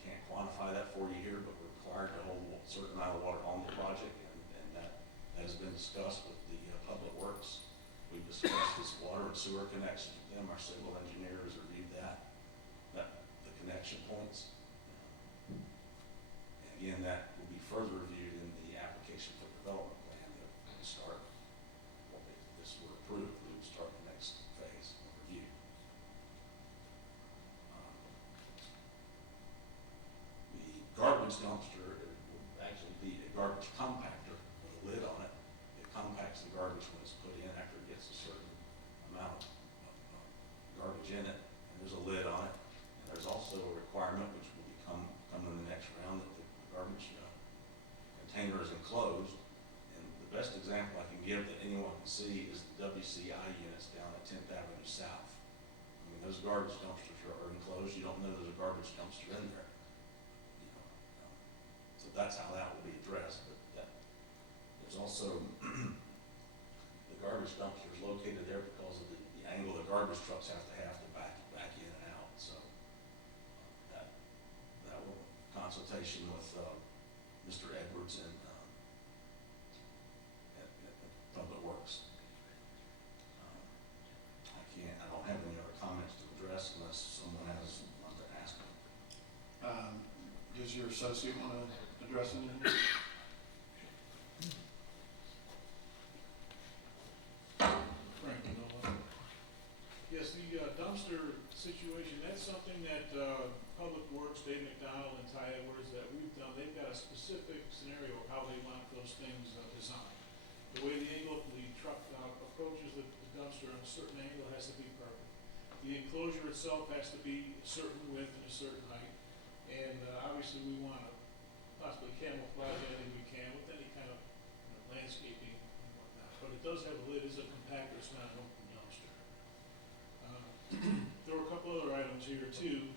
can't quantify that for you here, but we're required to hold a certain amount of water on the project, and that has been discussed with the Public Works. We've discussed this water and sewer connections with them. Our civil engineers reviewed the connection points. And again, that will be further reviewed in the application for development plan that we start. Well, if this were approved, we would start the next phase of review. The garbage dumpster will actually be a garbage compactor with a lid on it. It compacts the garbage when it's put in after it gets a certain amount of garbage in it, and there's a lid on it. And there's also a requirement, which will come in the next round, that the garbage container is enclosed. And the best example I can give that anyone can see is the WCI units down at 10th Avenue South. I mean, those garbage dumpsters are enclosed. You don't know there's a garbage dumpster in there. So that's how that will be addressed. But there's also the garbage dumpster is located there because of the angle the garbage trucks have to back in and out. So that will consultation with Mr. Edwards and at Public Works. I don't have any other comments to address unless someone has one to ask me. Does your associate want to address anything? Frank, yes, the dumpster situation, that's something that Public Works, Dave McDonald and Ty Edwards, that we've done. They've got a specific scenario of how they want those things designed. The way the angle of the truck approaches the dumpster on a certain angle has to be perfect. The enclosure itself has to be a certain width and a certain height. And obviously we want to possibly camouflage anything we can with any kind of landscaping and whatnot. But it does have a lid, it's a compactor, it's not an open dumpster. There were a couple other items here too.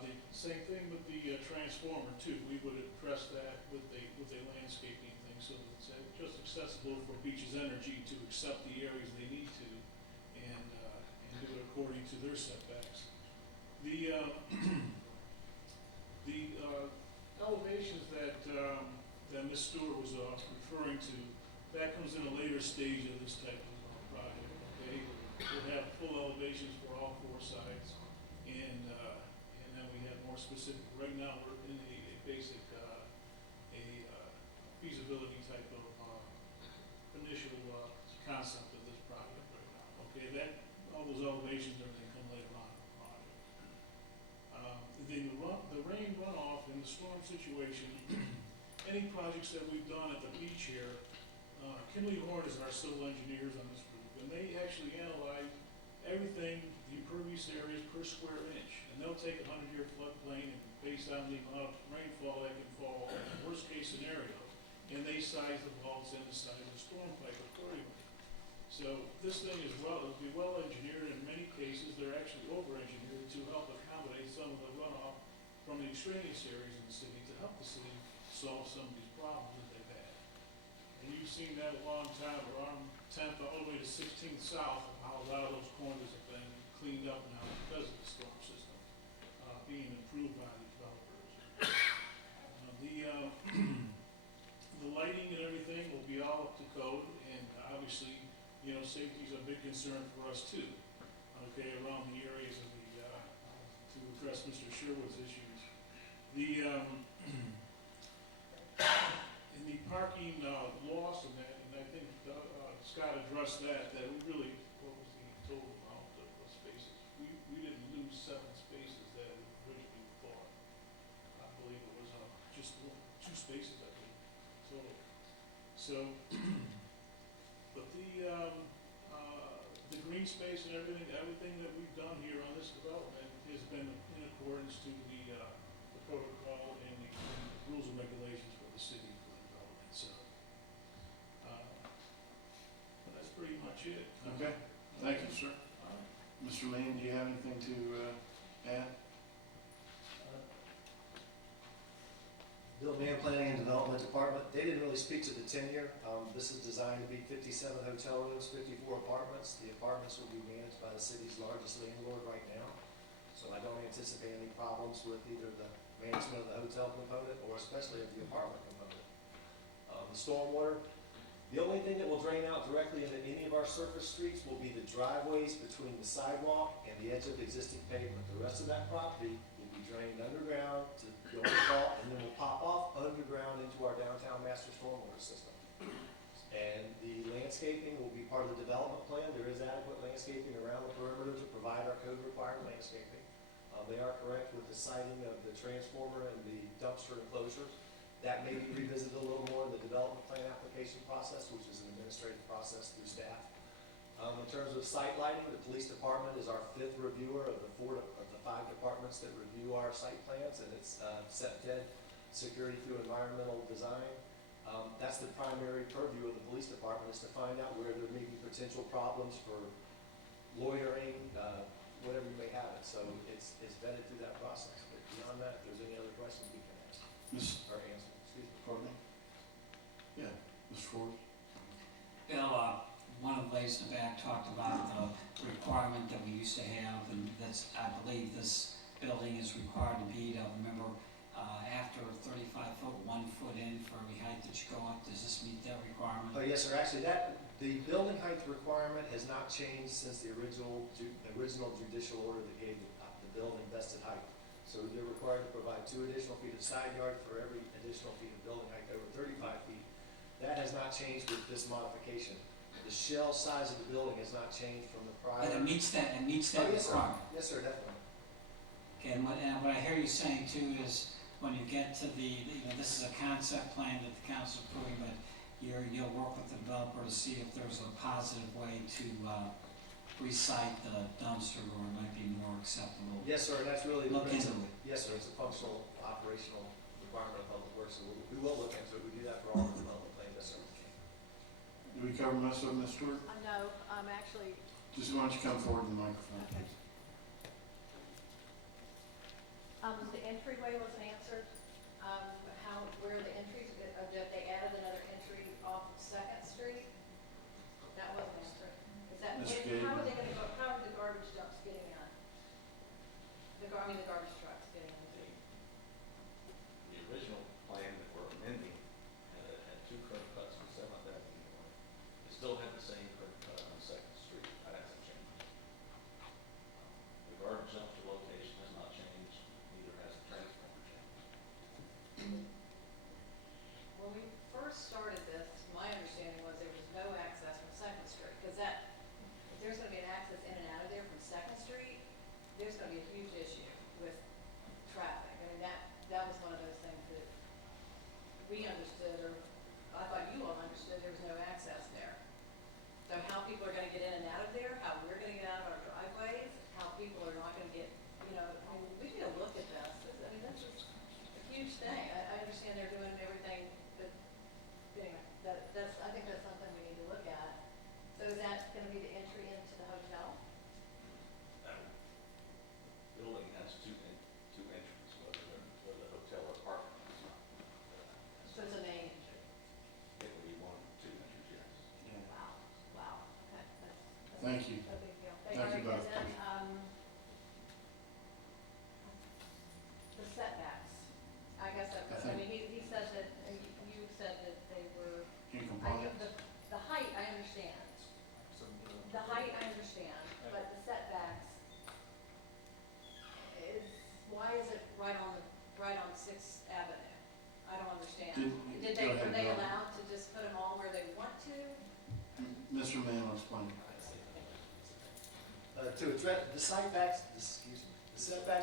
The same thing with the transformer too. We would address that with a landscaping thing so that it's just accessible for Beaches Energy to accept the areas they need to and do it according to their setbacks. The elevations that Ms. Stewart was referring to, that comes in a later stage of this type of project, okay? We'll have full elevations for all four sides, and then we have more specific. Right now, we're in a basic, feasibility type of initial concept of this project right now, okay? All those elevations are going to come later on in the project. The rain runoff in the storm situation, any projects that we've done at the beach here, Kinley Horn is our civil engineers on this group, and they actually analyze everything, the impervious areas per square inch, and they'll take a 100-year floodplain and based on the amount of rainfall that can fall in the worst case scenario, and they size the vaults and the size of the storm pipe accordingly. So this thing is it'll be well engineered. In many cases, they're actually over-engineered to help accommodate some of the runoff from the extraneous areas in the city to help the city solve some of these problems that they've had. And you've seen that a long time, around 10th all the way to 16th South, of how a lot of those corners have been cleaned up now because of the storm system being improved by the developers. The lighting and everything will be all up to code, and obviously, safety is a big concern for us too. Okay, around the areas of to address Mr. Sherwood's issues. In the parking loss and that, and I think Scott addressed that we really, what was the total amount of spaces? We didn't lose 7 spaces that we originally thought. I believe it was just 2 spaces, I think, total. So, but the green space and everything that we've done here on this development has been in accordance to the protocol and the rules and regulations for the city for the development, so. That's pretty much it. Okay, thank you, sir. Mr. Lane, do you have anything to add? Bill Mann, Planning and Development Department, they didn't really speak to the tenure. This is designed to be 57 hotel rooms, 54 apartments. The apartments will be managed by the city's largest landlord right now. So I don't anticipate any problems with either the management of the hotel component or especially of the apartment component. The stormwater, the only thing that will drain out directly into any of our surface streets will be the driveways between the sidewalk and the edge of existing pavement. The rest of that property will be drained underground to the fault, and then will pop off underground into our downtown master stormwater system. And the landscaping will be part of the development plan. There is adequate landscaping around the perimeter to provide our code required landscaping. They are correct with the siting of the transformer and the dumpster enclosures. That may be revisited a little more in the development plan application process, which is an administrative process through staff. In terms of site lighting, the police department is our 5th reviewer of the 5 departments that review our site plans, and it's set dead security through environmental design. That's the primary purview of the police department, is to find out where there may be potential problems for loitering, whatever you may have it. So it's vetted through that process. But beyond that, if there's any other questions, we can ask or answer. Excuse me. Pardon me? Yeah, Mr. Ford? Bill, one of the ladies in the back talked about the requirement that we used to have, and that's, I believe this building is required to meet. I remember after 35 foot, 1 foot in for every height that you go up, does this meet that requirement? Oh, yes, sir. Actually, the building height requirement has not changed since the original judicial order that gave the building vested height. So they're required to provide 2 additional feet of side yard for every additional feet of building height over 35 feet. That has not changed with this modification. The shell size of the building has not changed from the prior. But it meets that Oh, yes, sir. requirement. Yes, sir, definitely. Okay, and what I hear you saying too is when you get to this is a concept plan that the council approving, but you'll work with the developer to see if there's a positive way to recite the dumpster, or it might be more acceptable. Yes, sir, and that's really. Look into it. Yes, sir, it's a functional, operational requirement of public works, so we will look into it. We do that for all the development plans, yes, sir. Do we cover most of them, Ms. Stewart? No, actually, Just why don't you come forward to the microphone, okay. please? The entryway wasn't answered, where the entries, that they added another entry off of Second Street? That wasn't answered. Is that, Ms. how are Gable. they gonna go, how are the garbage dumps getting in? The garbage trucks getting in? The original plan that we're amending had 2 curb cuts on 7th Avenue North. It still had the same curb cut on Second Street. That hasn't changed. The garbage dumpster location has not changed, neither has the transformer changed. When we first started this, my understanding was there was no access from Second Street, because if there's gonna be an access in and out of there from Second Street, there's gonna be a huge issue with traffic. I mean, that was one of those things that we understood, or I thought you all understood, there was no access there. So how people are gonna get in and out of there, how we're gonna get out of our driveways, how people are not gonna get, I mean, we need to look at this. I mean, that's just a huge thing. I understand they're doing everything, but anyway, I think that's something we need to look at. So is that gonna be the entry into the hotel? That building has 2 entrances, whether the hotel or apartment is not. So it's a main entry? It would be 1 or 2 entries, yes. Yeah. Wow, okay, that's Thank you. a big deal. Thank you both. And then, the setbacks, I guess I mean, he said that, you said that they were. In compliance? The height, I understand. The height, I understand, but the setbacks why is it right on 6th Avenue? I don't understand. Go Were they ahead, allowed to just put them all where they want to? Mr. Mann will explain. To address the setbacks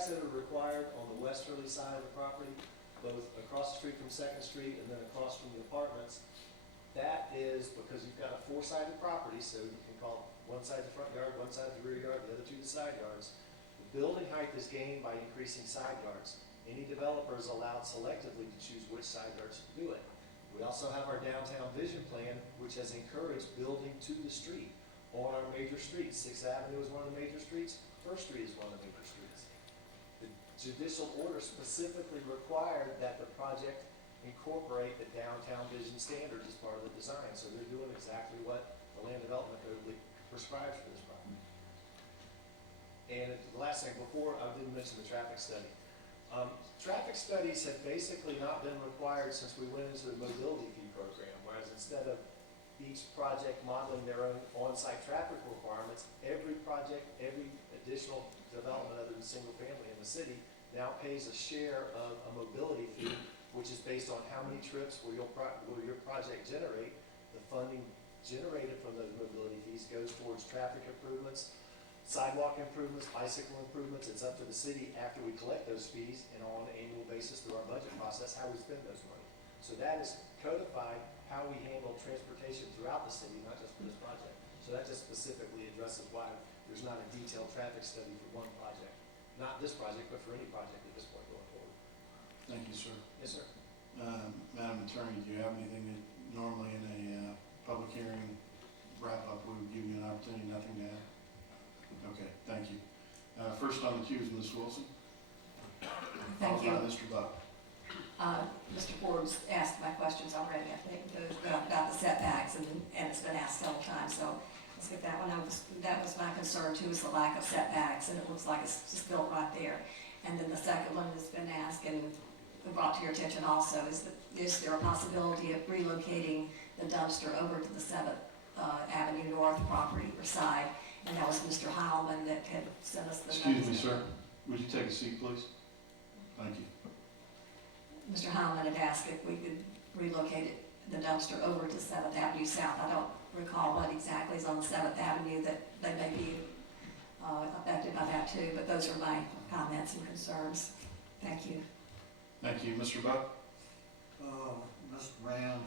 that are required on the westerly side of the property, both across the street from Second Street and then across from the apartments, that is because you've got a four-sided property, so you can call one side the front yard, one side the rear yard, the other two the side yards. The building height is gained by increasing side yards. Any developer is allowed selectively to choose which side yards to do it. We also have our downtown vision plan, which has encouraged building to the street on our major streets. Sixth Avenue is one of the major streets, First Street is one of the major streets. The judicial order specifically required that the project incorporate the downtown vision standards as part of the design, so they're doing exactly what the land development code prescribes for this project. And the last thing, before, I didn't mention the traffic study. Traffic studies have basically not been required since we went into the mobility fee program, whereas instead of each project modeling their own on-site traffic requirements, every project, every additional development other than single family in the city now pays a share of a mobility fee, which is based on how many trips will your project generate. The funding generated from those mobility fees goes towards traffic improvements, sidewalk improvements, bicycle improvements. It's up to the city after we collect those fees and on an annual basis through our budget process, how we spend those money. So that is codified how we handle transportation throughout the city, not just for this project. So that just specifically addresses why there's not a detailed traffic study for one project. Not this project, but for any project at this point going forward. Thank you, sir. Yes, sir. Madam Attorney, do you have anything that normally in a public hearing wrap-up, we would give you an opportunity, nothing to add? Okay, thank you. First on the queue is Ms. Wilson. Thank you. Followed by Mr. Buck. Mr. Forbes asked my questions already, I think, about the setbacks, and it's been asked several times, so let's get that one. That was my concern too, is the lack of setbacks, and it looks like it's just built right there. And then the second one that's been asked and brought to your attention also is there a possibility of relocating the dumpster over to the 7th Avenue North property or side? And that was Mr. Heilman that had sent us the notice. Excuse me, sir. Would you take a seat, please? Thank you. Mr. Heilman had asked if we could relocate the dumpster over to 7th Avenue South. I don't recall what exactly is on 7th Avenue that they may be affected by that too, but those are my comments and concerns. Thank you. Thank you. Mr. Buck? Mr. Rand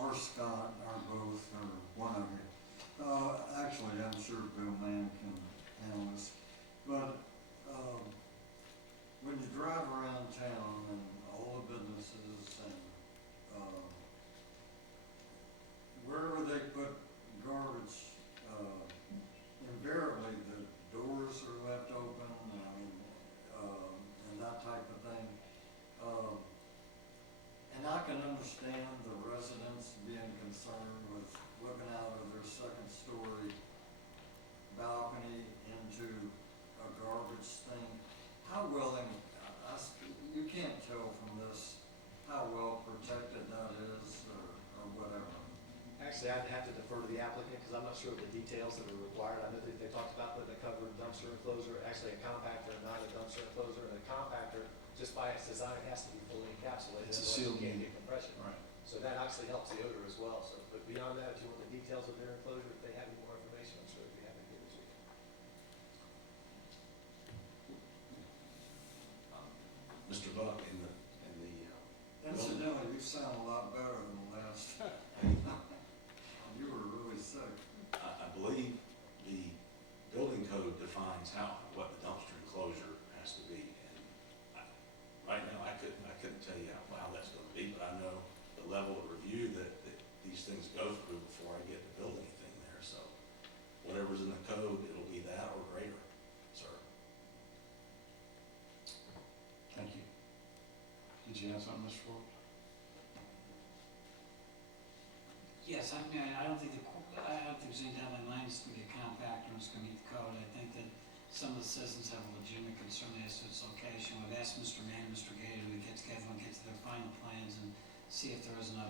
or Scott or both or one of you. Actually, I'm sure Bill Mann can handle this, but when you drive around town and all the businesses and wherever they put garbage, invariably the doors are left open, and that type of thing. And I can understand the residents being concerned with looking out of their second story balcony into a garbage thing. How willing, you can't tell from this how well protected that is or whatever. Actually, I'd have to defer to the applicant because I'm not sure of the details that are required. I know that they talked about putting a covered dumpster enclosure, actually a compactor, not a dumpster enclosure. And a compactor, just by its design, has to be fully encapsulated. It's a otherwise sealed you can't unit. get compression. Right. So that actually helps the odor as well. So, but beyond that, if you want the details of their enclosure, if they have any more information, I'm sure they'd be happy to give it to you. Mr. Buck, in the Incidentally, you sound a lot better than the last. You were really sick. I believe the building code defines what the dumpster enclosure has to be. And right now, I couldn't tell you how that's going to be, but I know the level of review that these things go through before I get to build anything there. So whatever's in the code, it'll be that or greater, sir. Thank you. Did you have something, Mr. Forbes? Yes, I don't think there's any doubt in my mind it's going to be a compactor and it's going to meet the code. I think that some of the citizens have a legitimate concern as to its location. We've asked Mr. Mann and Mr. Gator to get together and get to their final plans and see if there isn't a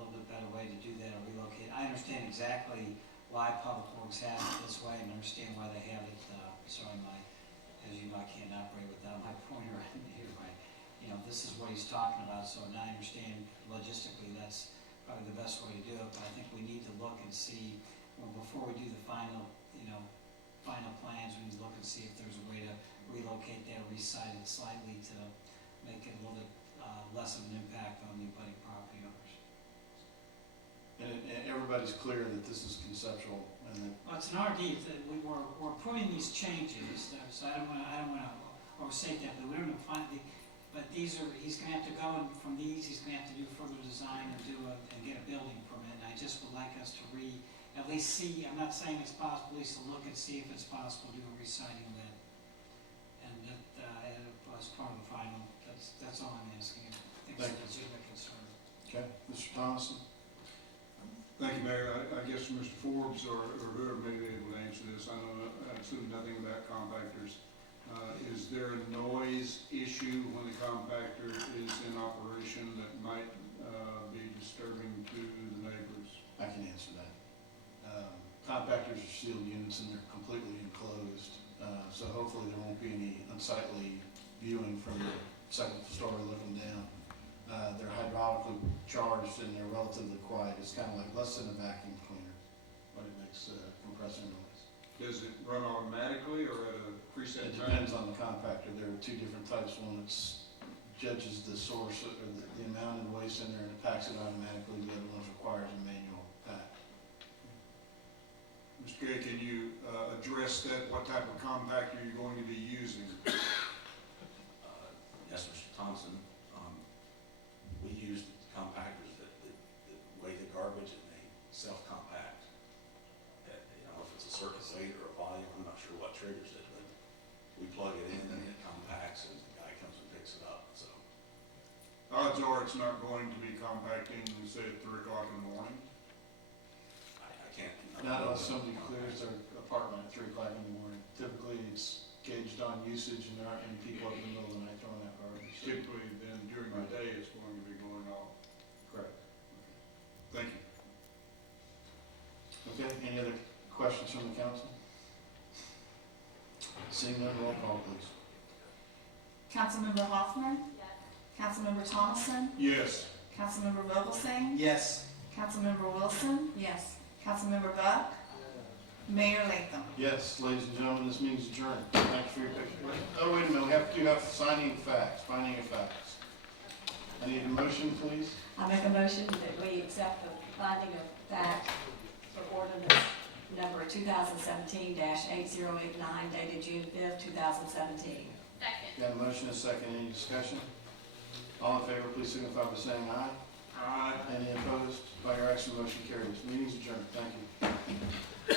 little bit better way to do that or relocate. I understand exactly why Public Works has it this way and understand why they have it. Sorry, as you know, I can't operate without my pointer in here. This is what he's talking about, so now I understand logistically that's probably the best way to do it, but I think we need to look and see, before we do the final plans, we need to look and see if there's a way to relocate that, resite it slightly to make it a little bit less of an impact on the abutting property owners. everybody's clear that this is conceptual and that Well, it's an RD, that we're putting these changes, so I don't wanna overstate that, but we're gonna find but these are, he's gonna have to go and from these, he's gonna have to do further design and and get a building permit. And I just would like us to at least see, I'm not saying it's possible, at least to look and see if it's possible to do a reciting of that. And that, as part of the final, that's all I'm asking. I think Thank it's a legitimate concern. Okay, Mr. Thomason? Thank you, Mayor. I guess Mr. Forbes or whoever may be able to answer this. I know, I assume nothing about compactors. Is there a noise issue when the compactor is in operation that might be disturbing to the neighbors? I can answer that. Compactors are sealed units and they're completely enclosed, so hopefully there won't be any unsightly viewing from the second story looking down. They're hydraulically charged and they're relatively quiet. It's kind of like less than a vacuum cleaner, but it makes compressor noise. Does it run automatically or at a preset It time? depends on the compactor. There are two different types. One that judges the source or the amount of waste in there and it packs it automatically. The other one requires a manual pack. Mr. Gay, can you address that? What type of compactor you're going to be using? Yes, Mr. Thompson, we use compactors that weigh the garbage and they self-compact. I don't know if it's a certain weight or a volume, I'm not sure what triggers it, but we plug it in and it compacts and the guy comes and picks it up, so. Odds are it's not going to be compacting, say, at 3 o'clock in the morning. I can't. Not unless somebody clears their apartment at 3 o'clock in the morning. Typically, it's gauged on usage and there aren't any people up in the middle of the night throwing out garbage. Typically, then during the day, it's going to be going off. Correct. Thank you. Okay, any other questions from the council? Seeing none, roll call, please. Councilmember Hoffman? Councilmember Thomason? Yes. Councilmember Vogelsang? Yes. Councilmember Wilson? Yes. Councilmember Buck? Mayor Latham? Yes, ladies and gentlemen, this meeting's adjourned. Thank you for your patience. Oh, wait a minute, we have signing of facts, finding of facts. I need a motion, please. I make a motion that we accept the finding of fact for ordinance number 2017-8089 dated June 5th, 2017. Second. Got a motion, and a second, any discussion? All in favor, please signify by saying aye. Aye. Any opposed? By your action, motion carries. Meeting's adjourned. Thank you.